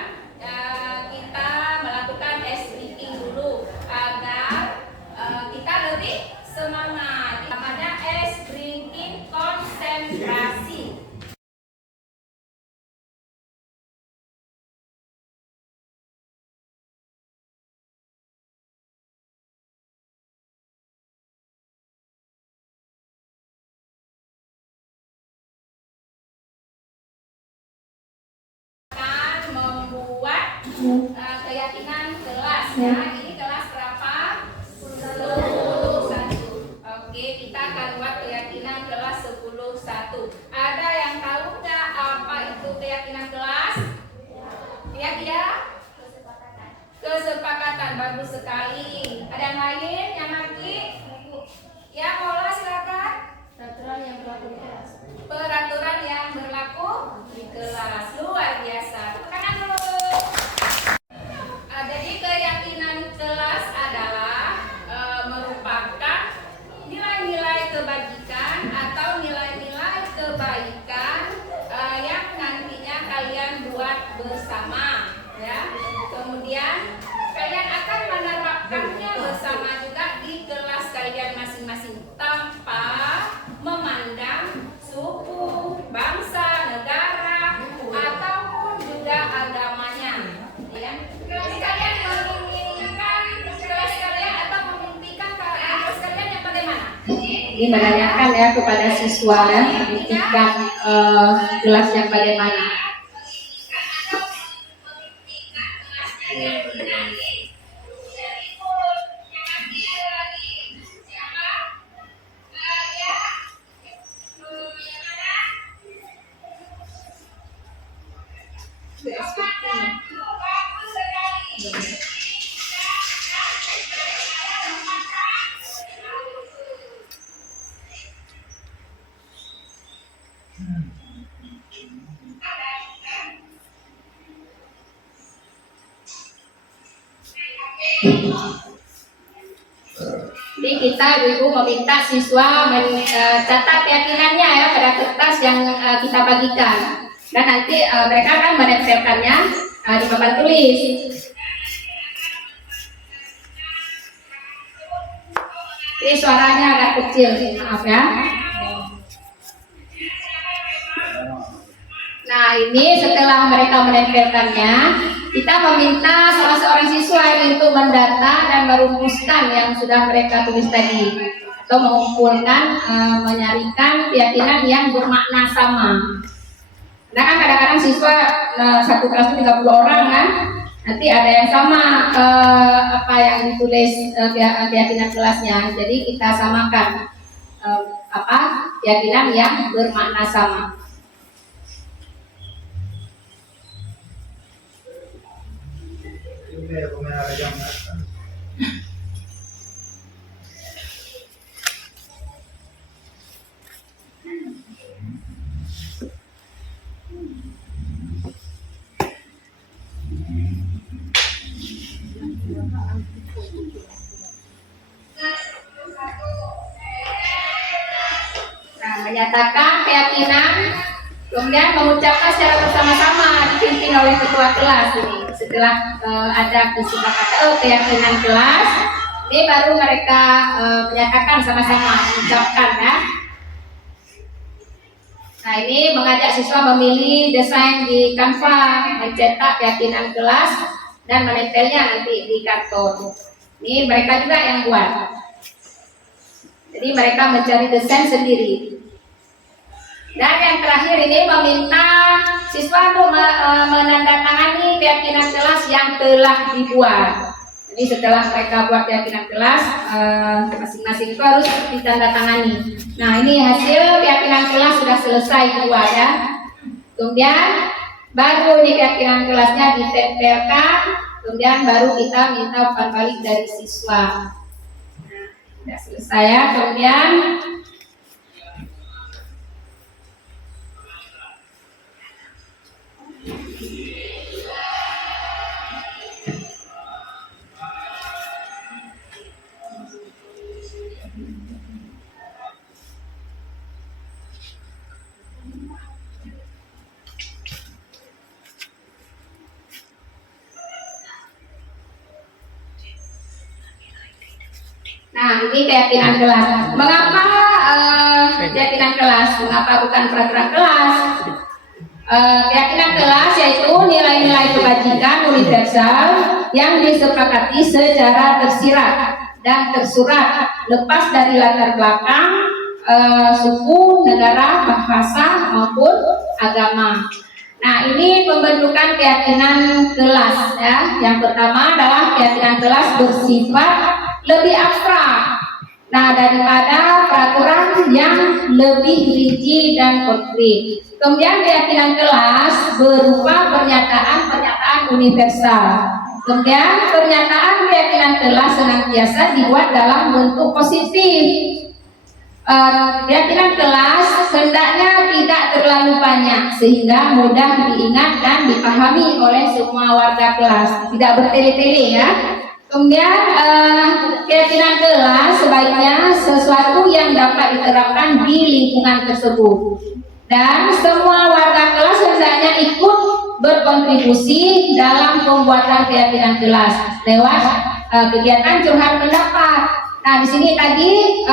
kita melakukan speaking dulu agar kita lebih semangat. Namanya speaking konsentrasi. Membuat keyakinan kelas ya. Ini kelas berapa? 11. Oke, kita akan buat keyakinan kelas 11. Ada yang tahu nggak apa itu keyakinan kelas? Ya. Kesepakatan, bagus sekali. Ada yang lain yang ngerti? Ya, Mola silakan. Peraturan yang berlaku di kelas. Peraturan yang berlaku di kelas. Luar biasa. Tepuk tangan dulu. Jadi keyakinan Ini menanyakan ya kepada siswa ya, tingkat kelasnya bagaimana. Jadi kita ibu meminta siswa mencatat keyakinannya ya pada kertas yang kita bagikan, dan nanti mereka akan menempelkannya di papan tulis. Ini suaranya agak kecil, maaf ya. Nah ini setelah mereka menempelkannya, kita meminta salah seorang siswa untuk mendata dan merumuskan yang sudah mereka tulis tadi, atau mengumpulkan, menyarikan keyakinan yang bermakna sama. Nah kan kadang-kadang siswa satu kelas 30 orang kan, nanti ada yang sama apa yang ditulis keyakinan kelasnya. Jadi kita samakan keyakinan yang bermakna sama. Nah, menyatakan keyakinan, kemudian mengucapkan secara bersama-sama dipimpin oleh ketua kelas ini. Setelah ada kesepakatan keyakinan kelas, ini baru mereka menyatakan sama-sama, mengucapkan ya. Nah ini mengajak siswa memilih desain di Canva, mencetak keyakinan kelas dan menempelnya nanti di karton. Ini mereka juga yang buat. Jadi mereka mencari desain sendiri. Dan yang terakhir ini meminta siswa untuk menandatangani keyakinan kelas yang telah dibuat. Jadi setelah mereka buat keyakinan kelas, masing-masing itu harus ditandatangani. Nah ini hasil keyakinan kelas sudah selesai dibuat ya. Kemudian baru di keyakinan kelasnya ditempelkan, kemudian baru kita minta umpan balik dari siswa. Nah, sudah selesai ya. Kemudian nah, ini keyakinan kelas. Mengapa keyakinan kelas? Mengapa bukan peraturan kelas? Keyakinan kelas yaitu nilai-nilai kebajikan universal yang disepakati secara tersirat dan tersurat, lepas dari latar belakang, suku, negara, bahasa maupun agama. Nah, ini pembentukan keyakinan kelas ya. Yang pertama adalah keyakinan kelas bersifat lebih abstrak. Nah, daripada peraturan yang lebih rinci dan konkret. Kemudian keyakinan kelas berupa pernyataan-pernyataan universal. Kemudian pernyataan keyakinan kelas senantiasa dibuat dalam bentuk positif. Keyakinan kelas hendaknya tidak terlalu banyak sehingga mudah diingat dan dipahami oleh semua warga kelas, tidak bertele-tele ya. Kemudian keyakinan kelas sebaiknya sesuatu yang dapat diterapkan di lingkungan tersebut, dan semua warga kelas hendaknya ikut berkontribusi dalam pembuatan keyakinan kelas lewat kegiatan curhat pendapat. Nah, di sini tadi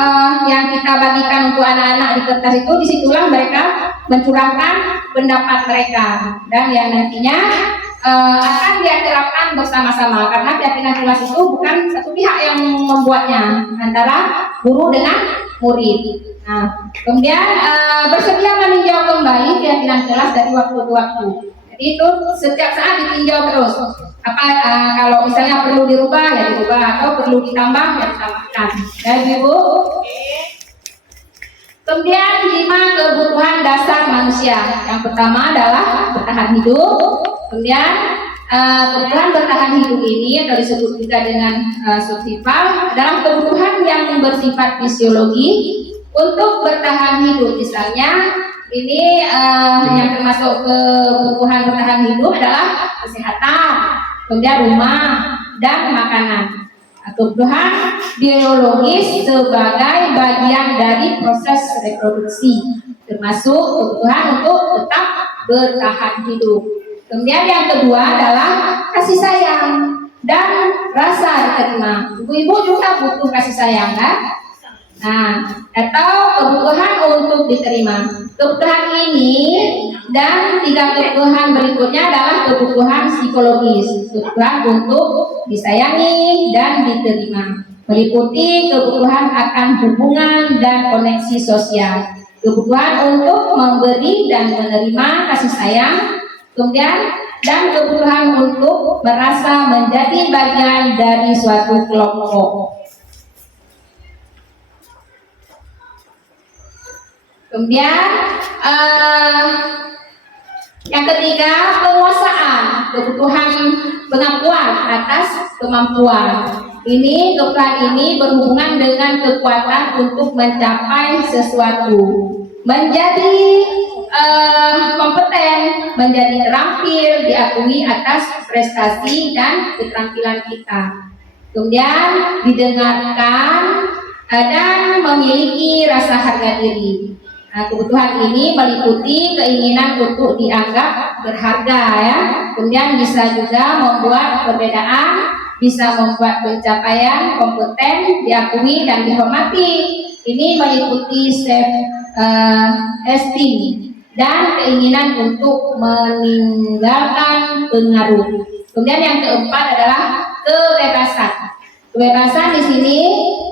yang kita bagikan untuk anak-anak di kertas itu, disitulah mereka mencurahkan pendapat mereka, dan yang nantinya akan dia terapkan bersama-sama karena keyakinan kelas itu bukan satu pihak yang membuatnya, antara guru dengan murid. Nah, kemudian bersedia meninjau kembali keyakinan kelas dari waktu ke waktu. Jadi itu setiap saat ditinjau terus. Kalau misalnya perlu dirubah ya dirubah, atau perlu ditambah ya ditambahkan. Ya Ibu. Kemudian 5 kebutuhan dasar manusia. Yang pertama adalah bertahan hidup. Kemudian kebutuhan bertahan hidup ini atau disebut juga dengan survival adalah kebutuhan yang bersifat fisiologi untuk bertahan hidup. Misalnya ini yang termasuk kebutuhan bertahan hidup adalah kesehatan, kemudian rumah dan makanan. Kebutuhan biologis sebagai bagian dari proses reproduksi, termasuk kebutuhan untuk tetap bertahan hidup. Kemudian yang kedua adalah kasih sayang dan rasa diterima. Ibu-ibu juga butuh kasih sayang kan? Nah, atau kebutuhan untuk diterima. Kebutuhan ini dan 3 kebutuhan berikutnya adalah kebutuhan psikologis, kebutuhan untuk disayangi dan diterima, meliputi kebutuhan akan hubungan dan koneksi sosial, kebutuhan untuk memberi dan menerima kasih sayang, kemudian dan kebutuhan untuk merasa menjadi bagian dari suatu kelompok. Kemudian yang ketiga, penguasaan, kebutuhan pengakuan atas kemampuan. Kebutuhan ini berhubungan dengan kekuatan untuk mencapai sesuatu, menjadi kompeten, menjadi terampil, diakui atas prestasi dan keterampilan kita. Kemudian didengarkan dan memiliki rasa harga diri. Nah, kebutuhan ini meliputi keinginan untuk dianggap berharga ya. Kemudian bisa juga membuat perbedaan, bisa membuat pencapaian kompeten, diakui dan dihormati. Ini meliputi self-esteem dan keinginan untuk meninggalkan pengaruh. Kemudian yang keempat adalah kebebasan. Kebebasan di sini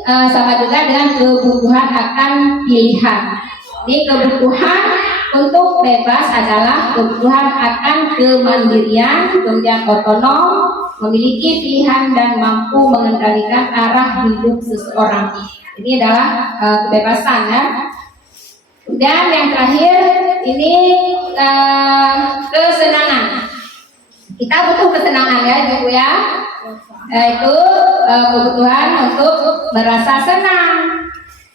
sama juga dengan kebutuhan akan pilihan. Ini kebutuhan untuk bebas adalah kebutuhan akan kemandirian, kemudian otonom, memiliki pilihan dan mampu mengendalikan arah hidup seseorang. Ini adalah kebebasan ya. Kemudian yang terakhir ini kesenangan. Kita butuh kesenangan ya Ibu ya. Yaitu kebutuhan untuk merasa senang.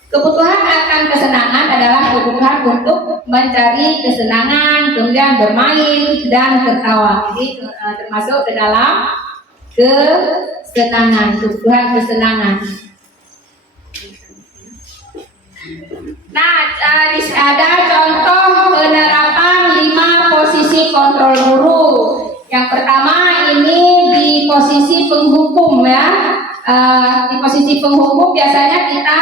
Kebutuhan akan kesenangan adalah kebutuhan untuk mencari kesenangan, kemudian bermain dan tertawa. Jadi termasuk ke dalam kesenangan, kebutuhan kesenangan. Nah, ada contoh penerapan 5 posisi kontrol guru. Yang pertama ini di posisi penghukum ya. Di posisi penghukum biasanya kita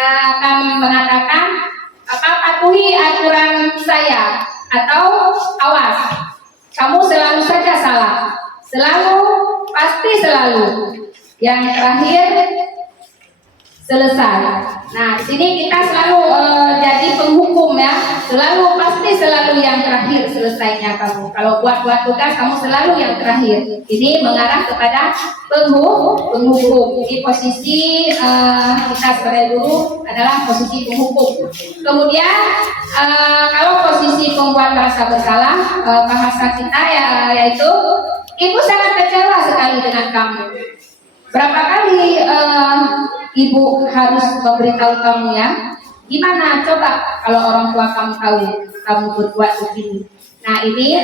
akan mengatakan patuhi aturan saya, atau awas, kamu selalu saja salah, selalu, pasti selalu. Yang terakhir selesai. Nah, di sini kita selalu jadi penghukum ya, selalu pasti selalu yang terakhir selesainya kamu. Kalau buat tugas kamu selalu yang terakhir. Ini mengarah kepada penghukum. Jadi posisi kita sebagai guru adalah posisi penghukum. Kemudian kalau posisi pembuat merasa bersalah, bahasa kita yaitu ibu sangat kecewa sekali dengan kamu. Berapa kali ibu harus memberitahu kamu ya? Gimana coba kalau orang tua kamu tahu kamu berbuat begini? Nah ini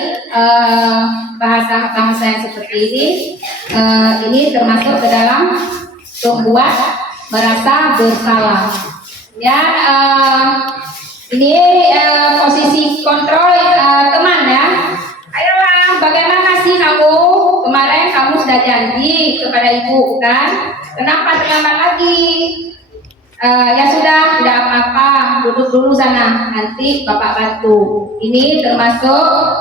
bahasa-bahasa yang seperti ini termasuk ke dalam membuat merasa bersalah. Ya ini posisi kontrol teman ya. Ayolah, bagaimana sih kamu? Kemarin kamu sudah janji kepada ibu kan? Kenapa terlambat lagi? Ya sudah, tidak apa-apa, duduk dulu sana, nanti Bapak bantu. Ini termasuk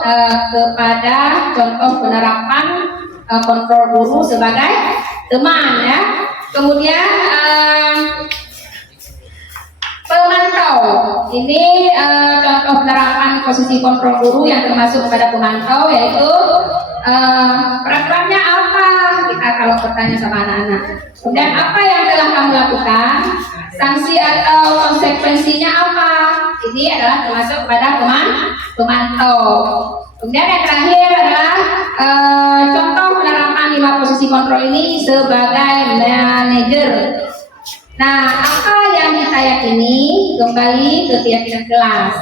kepada contoh penerapan kontrol guru sebagai teman ya. Kemudian pemantau, ini contoh penerapan posisi kontrol guru yang termasuk kepada pemantau, yaitu peraturannya apa, kita kalau bertanya sama anak-anak. Kemudian apa yang telah kamu lakukan, sanksi atau konsekuensinya apa, ini adalah termasuk kepada pemantau. Kemudian yang terakhir adalah contoh penerapan 5 posisi kontrol ini sebagai manajer. Nah, apa yang kita yakini kembali ke keyakinan kelas.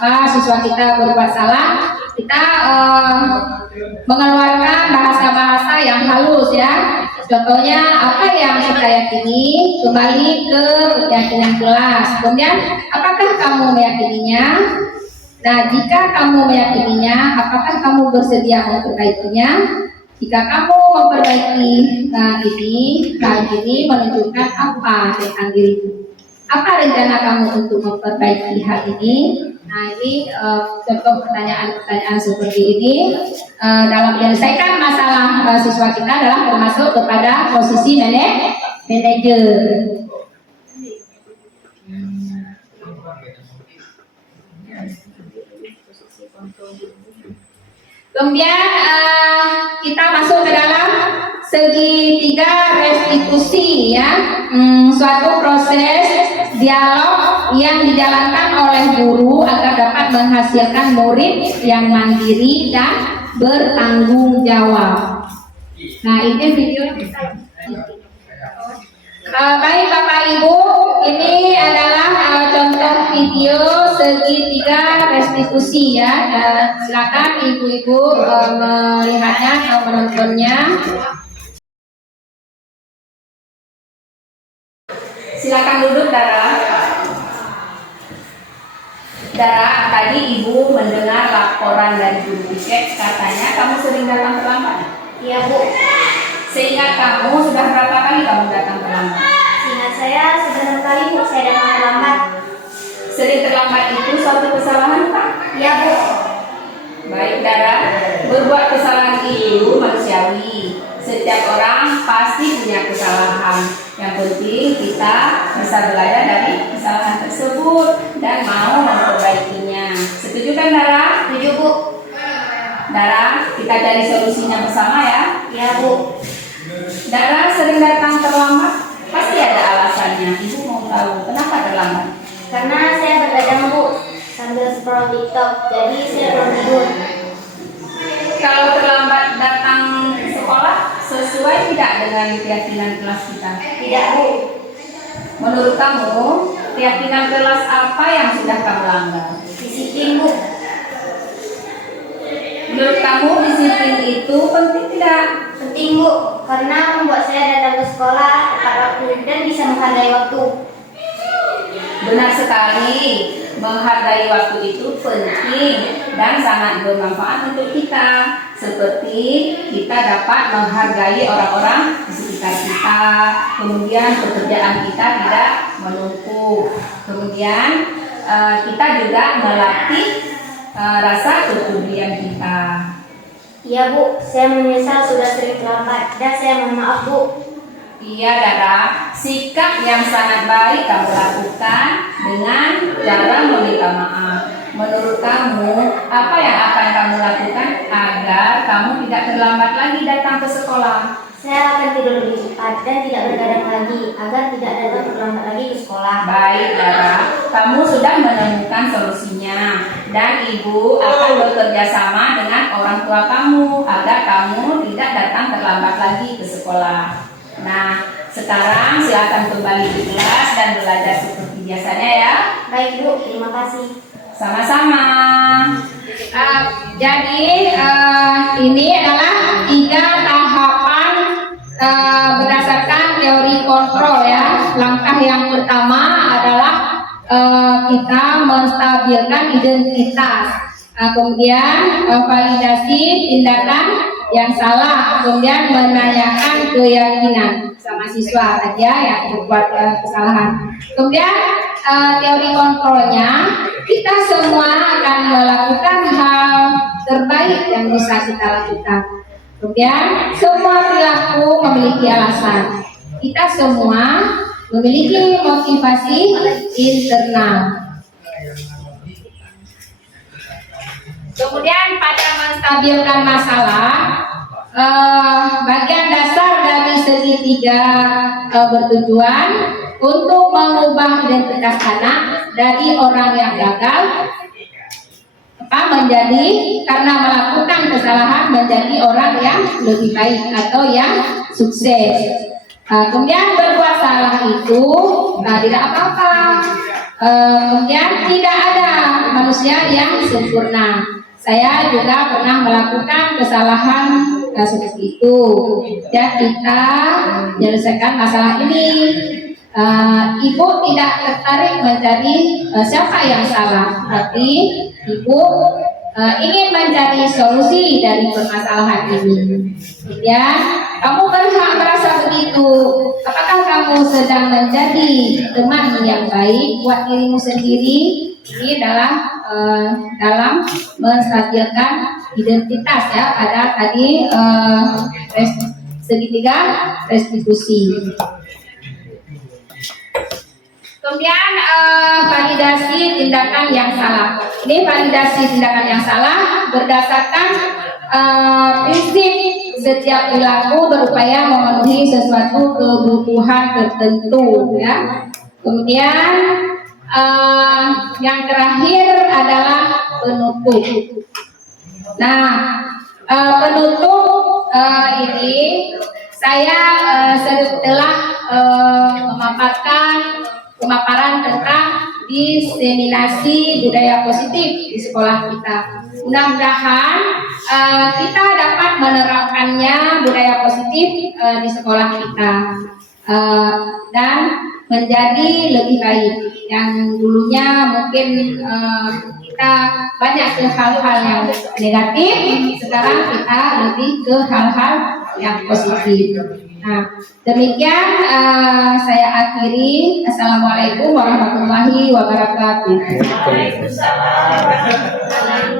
Kalau siswa kita berbuat salah, kita mengeluarkan bahasa-bahasa yang halus ya. Contohnya apa yang kita yakini kembali ke keyakinan kelas. Kemudian apakah kamu meyakininya? Nah, jika kamu meyakininya, apakah kamu bersedia memperbaikinya? Jika kamu memperbaiki hal ini menunjukkan apa tentang dirimu? Apa rencana kamu untuk memperbaiki hal ini? Nah, ini contoh pertanyaan-pertanyaan seperti ini dalam menyelesaikan masalah siswa kita adalah termasuk kepada posisi manajer. Kemudian kita masuk ke dalam segitiga restitusi ya, suatu proses dialog yang dijalankan oleh guru agar dapat menghasilkan murid yang mandiri dan bertanggung jawab. Nah, ini video. Baik Bapak Ibu, ini adalah contoh video segitiga restitusi ya. Silakan ibu-ibu melihatnya atau menontonnya. Silakan duduk, Dara. Dara, tadi ibu mendengar laporan dari guru Cek, katanya kamu sering datang terlambat. Iya Bu. Seingat kamu sudah berapa kali kamu datang terlambat? Seingat saya sebentar kali Bu saya datang terlambat. Sering terlambat itu suatu kesalahan Pak? Iya Bu. Baik Dara, berbuat kesalahan itu manusiawi. Setiap orang pasti punya kesalahan. Yang penting kita bisa belajar dari kesalahan tersebut dan mau memperbaikinya. Setuju kan Dara? Setuju Bu. Dara, kita cari solusinya bersama ya. Iya Bu. Dara sering datang terlambat, pasti ada alasannya. Ibu mau tahu kenapa terlambat? Karena saya begadang Bu sambil scroll TikTok, jadi saya belum tidur. Kalau terlambat datang sekolah, sesuai tidak dengan keyakinan kelas kita? Tidak Bu. Menurut kamu, keyakinan kelas apa yang sudah kamu langgar? Disiplin Bu. Menurut kamu disiplin itu penting tidak? Penting Bu, karena membuat saya datang ke sekolah tepat waktu dan bisa menghargai waktu. Benar sekali, menghargai waktu itu penting dan sangat bermanfaat untuk kita. Seperti kita dapat menghargai orang-orang di sekitar kita, kemudian pekerjaan kita tidak menumpuk, kemudian kita juga melatih rasa kepedulian kita. Iya Bu, saya menyesal sudah sering terlambat dan saya mohon maaf Bu. Iya Dara, sikap yang sangat baik kamu lakukan dengan cara meminta maaf. Menurut kamu, apa yang akan kamu lakukan agar kamu tidak terlambat lagi datang ke sekolah? Saya akan tidur lebih cepat dan tidak bergadang lagi agar tidak datang terlambat lagi ke sekolah. Baik Dara, kamu sudah menemukan solusinya dan ibu akan bekerja sama dengan orang tua kamu agar kamu tidak datang terlambat lagi ke sekolah. Nah, sekarang silakan kembali di kelas dan belajar seperti biasanya ya. Baik Bu, terima kasih. Sama-sama. Jadi ini adalah 3 tahapan berdasarkan teori kontrol ya. Langkah yang pertama adalah kita menstabilkan identitas. Kemudian validasi tindakan yang salah, kemudian menanyakan keyakinan sama siswa aja yang berbuat kesalahan. Kemudian teori kontrolnya, kita semua akan melakukan hal terbaik yang bisa kita lakukan. Kemudian semua perilaku memiliki alasan. Kita semua memiliki motivasi internal. Kemudian pada menstabilkan masalah, bagian dasar dari segitiga bertujuan untuk mengubah identitas anak dari orang yang gagal menjadi, karena melakukan kesalahan, menjadi orang yang lebih baik atau yang sukses. Kemudian berbuat salah itu tidak apa-apa. Kemudian tidak ada manusia yang sempurna. Saya juga pernah melakukan kesalahan seperti itu. Dan kita menyelesaikan masalah ini. Ibu tidak tertarik mencari siapa yang salah, tapi ibu ingin mencari solusi dari permasalahan ini. Ya, kamu berhak merasa begitu. Apakah kamu sedang menjadi teman yang baik buat dirimu sendiri? Ini adalah dalam menstabilkan identitas ya pada tadi segitiga restitusi. Kemudian validasi tindakan yang salah. Ini validasi tindakan yang salah berdasarkan prinsip setiap perilaku berupaya memenuhi sesuatu kebutuhan tertentu ya. Kemudian yang terakhir adalah penutup. Nah, penutup ini saya setelah pemaparan tentang diseminasi budaya positif di sekolah kita. Mudah-mudahan kita dapat menerapkannya budaya positif di sekolah kita dan menjadi lebih baik. Yang dulunya mungkin kita banyak ke hal-hal yang negatif, sekarang kita lebih ke hal-hal yang positif. Nah, demikian saya akhiri. Assalamualaikum warahmatullahi wabarakatuh. Waalaikumsalam.